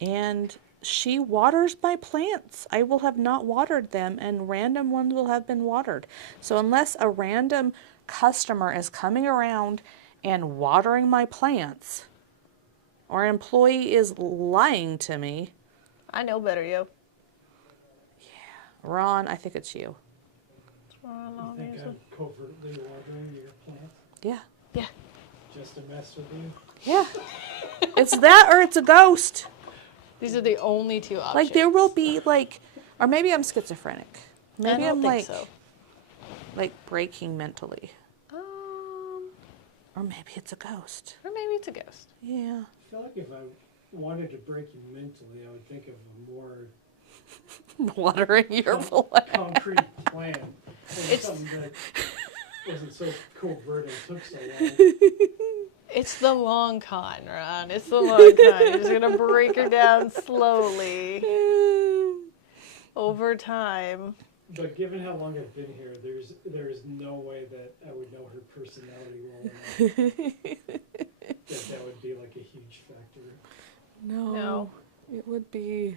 And she waters my plants. I will have not watered them, and random ones will have been watered. So unless a random customer is coming around and watering my plants, or an employee is lying to me, I know better, yo. Ron, I think it's you. You think I'm covertly watering your plants Yeah. Yeah. just to mess with you? Yeah. It's that or it's a ghost. These are the only two options. Like there will be like, or maybe I'm schizophrenic. Maybe I don't I'm think like, so. like breaking mentally. Um, Or maybe it's a ghost. or maybe it's a ghost. Yeah. I feel like if I wanted to break you mentally, I would think of a more Watering your plant. concrete plan. It's- Something that wasn't so covert and took so long. It's the long con, Ron. It's the long con. You're just gonna break her down slowly over time. But given how long I've been here, there is no way that I would know her personality well enough that would be like a huge factor. No. It would be.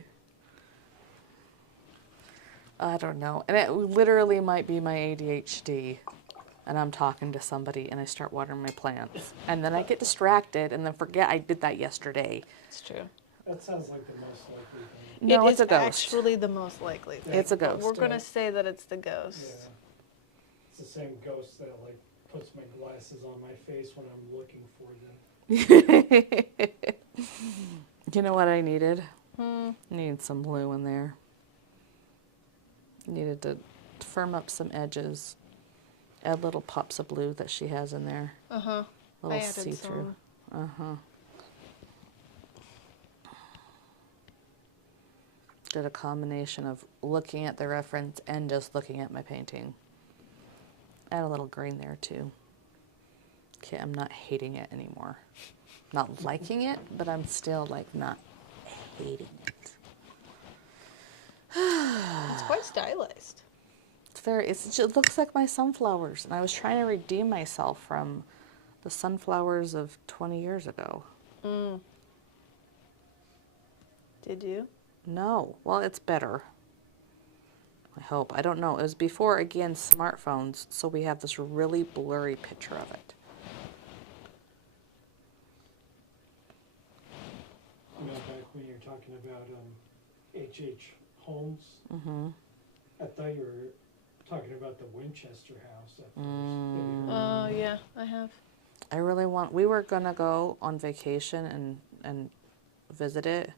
I don't know. And it literally might be my ADHD. And I'm talking to somebody and I start watering my plants. And then I get distracted and then forget I did that yesterday. It's true. That sounds like the most likely thing. No, It it's is a ghost. actually the most likely thing. It's a But ghost. we're gonna say that it's the ghost. Yeah. It's the same ghost that like puts my glasses on my face when I'm looking for them. You know what I needed? Needed some blue in there. Needed to firm up some edges. Add little pops of blue that she has in there. I Little added see-through. Did a combination of looking at the reference and just looking at my painting. Add a little green there too. Okay, I'm not hating it anymore. Not liking it, but I'm still like not hating it. It's quite stylized. It looks like my sunflowers, and I was trying to redeem myself from the sunflowers of 20 years ago. Did you? No. Well, it's better. I hope. I don't know. It was before, again, smartphones, so we have this really blurry picture of it. You know, back when you were talking about H.H. Holmes, I thought you were talking about the Winchester House at first. Oh, yeah, I have. I really we were going to go on vacation and visit it,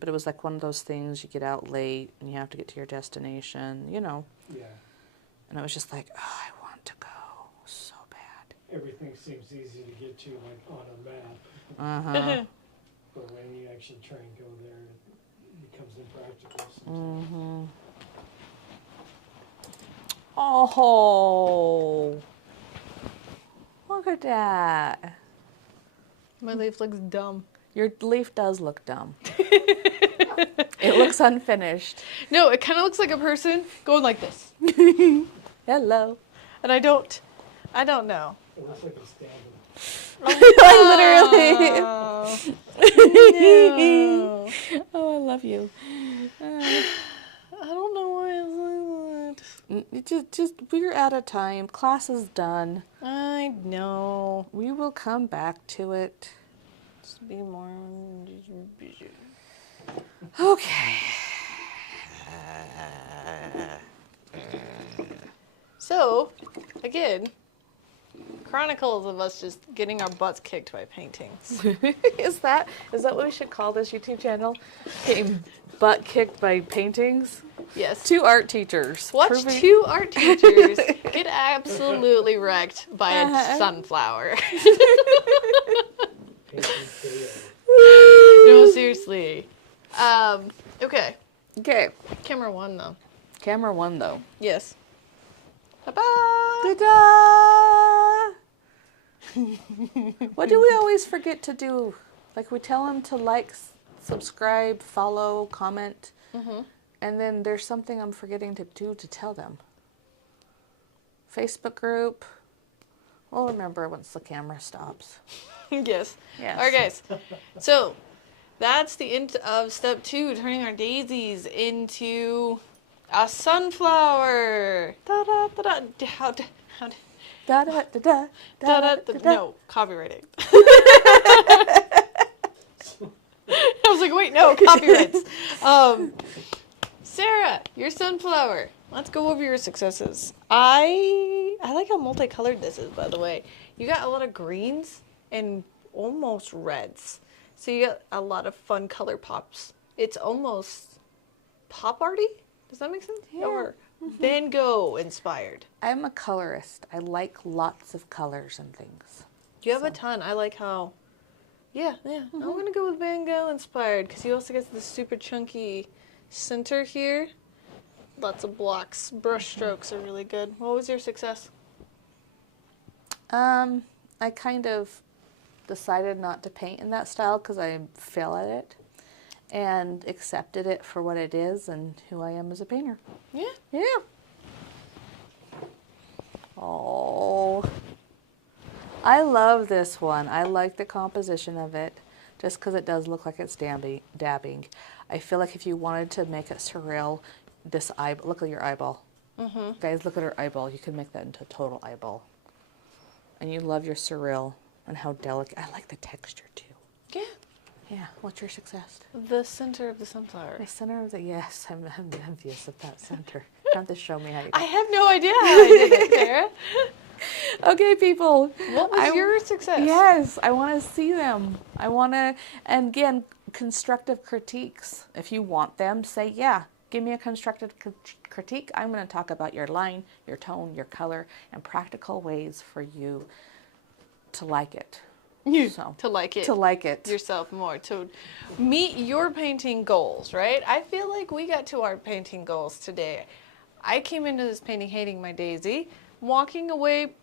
but it was like one of those things you get out late and you have to get to your destination, you know. Yeah. And I was just like, oh, I want to go so bad. Everything seems easy to get to, like, on a map. But when you actually try and go there, it becomes impractical sometimes. Oh, look at that. My leaf looks dumb. Your leaf does look dumb. It looks unfinished. No, it kind of looks like a person going like this. Hello. And I don't know. It looks like he's standing. I literally. No. Oh, I love you. I don't know why it's like that. Just we're out of time. Class is done. I know. We will come back to it. Just be more. Okay. So, again, chronicles of us just getting our butts kicked by paintings. Is that what we should call this YouTube channel? Getting butt kicked by paintings? Yes. Two art teachers. Watch two art teachers get absolutely wrecked by a sunflower. No, seriously. Okay. Okay. Camera one, though. Camera one, though. Yes. Bye-bye. Ta-da! What do we always forget to do? Like, we tell them to like, subscribe, follow, comment. And then there's something I'm forgetting to do to tell them. Facebook group. We'll remember once the camera stops. Yes. Yes. All right, guys. So, that's the end of step 2, turning our daisies into a sunflower. Da-da-da-da. How Da da da da da da da. No, copyrighting. I was like, wait, no, copyrights. Sarah, your sunflower. Let's go over your successes. I like how multicolored this is, by the way. You got a lot of greens and almost reds. So you got a lot of fun color pops. It's almost pop arty. Does that make sense? Yeah. Or Van Gogh inspired. I'm a colorist. I like lots of colors and things. You have a ton. I like how, yeah. I'm going to go with Van Gogh inspired because he also gets this super chunky center here. Lots of blocks. Brush strokes are really good. What was your success? I kind of decided not to paint in that style because I fail at it, and accepted it for what it is and who I am as a painter. Yeah. Yeah. Oh, I love this one. I like the composition of it, just because it does look like it's dabbing. I feel like if you wanted to make it surreal, this eyeball, look at your eyeball. Mm-hmm. Guys, look at her eyeball. You could make that into a total eyeball. And you love your surreal and how delicate. I like the texture too. Yeah. Yeah. What's your success? The center of the sunflower. The center of the, yes, I'm envious of that center. You have to show me how you I have no idea how I did it, Sarah. Okay, people. What was your success? Yes, I want to see them. I want to, and again, constructive critiques. If you want them, say, yeah, give me a constructive critique. I'm going to talk about your line, your tone, your color, and practical ways for you to like it. So, To like it. To like it. Yourself more. To meet your painting goals, right? I feel like we got to our painting goals today. I came into this painting hating my daisy, walking away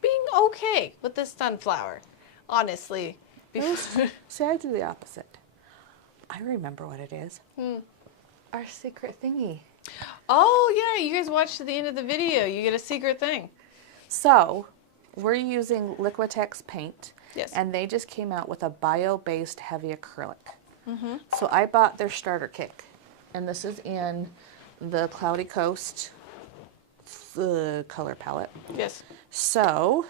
being okay with this sunflower, honestly. See, I do the opposite. I remember what it is. Our secret thingy. Oh, yeah, you guys watched to the end of the video. You get a secret thing. So, we're using Liquitex paint. Yes. And they just came out with a bio-based heavy acrylic. So I bought their starter kit. And this is in the Cloudy Coast color palette. Yes. So,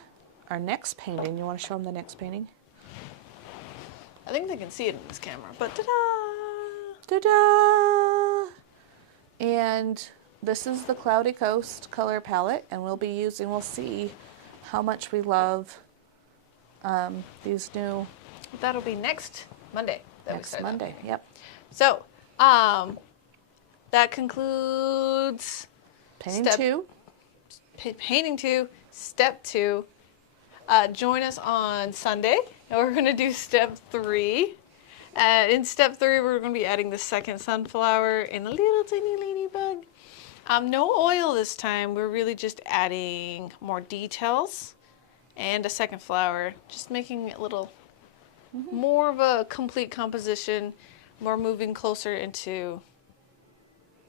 our next painting, you want to show them the next painting? I think they can see it in this camera, but ta-da! Ta-da! And this is the Cloudy Coast color palette, and we'll see how much we love these new That'll be next Monday. next Monday. Yep. So, that concludes Painting Step- 2. painting 2, step 2. Join us on Sunday, and we're going to do step 3. In step 3, we're going to be adding the second sunflower and a little tiny ladybug. No oil this time. We're really just adding more details and a second flower, just making it a little more of a complete composition, more moving closer into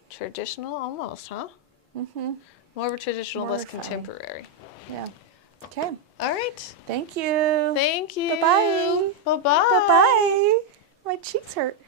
traditional almost, huh? More of a traditional, More less refined. contemporary. Yeah. Okay. All right. Thank you. Thank you. Bye-bye. Bye-bye. Bye-bye. My cheeks hurt.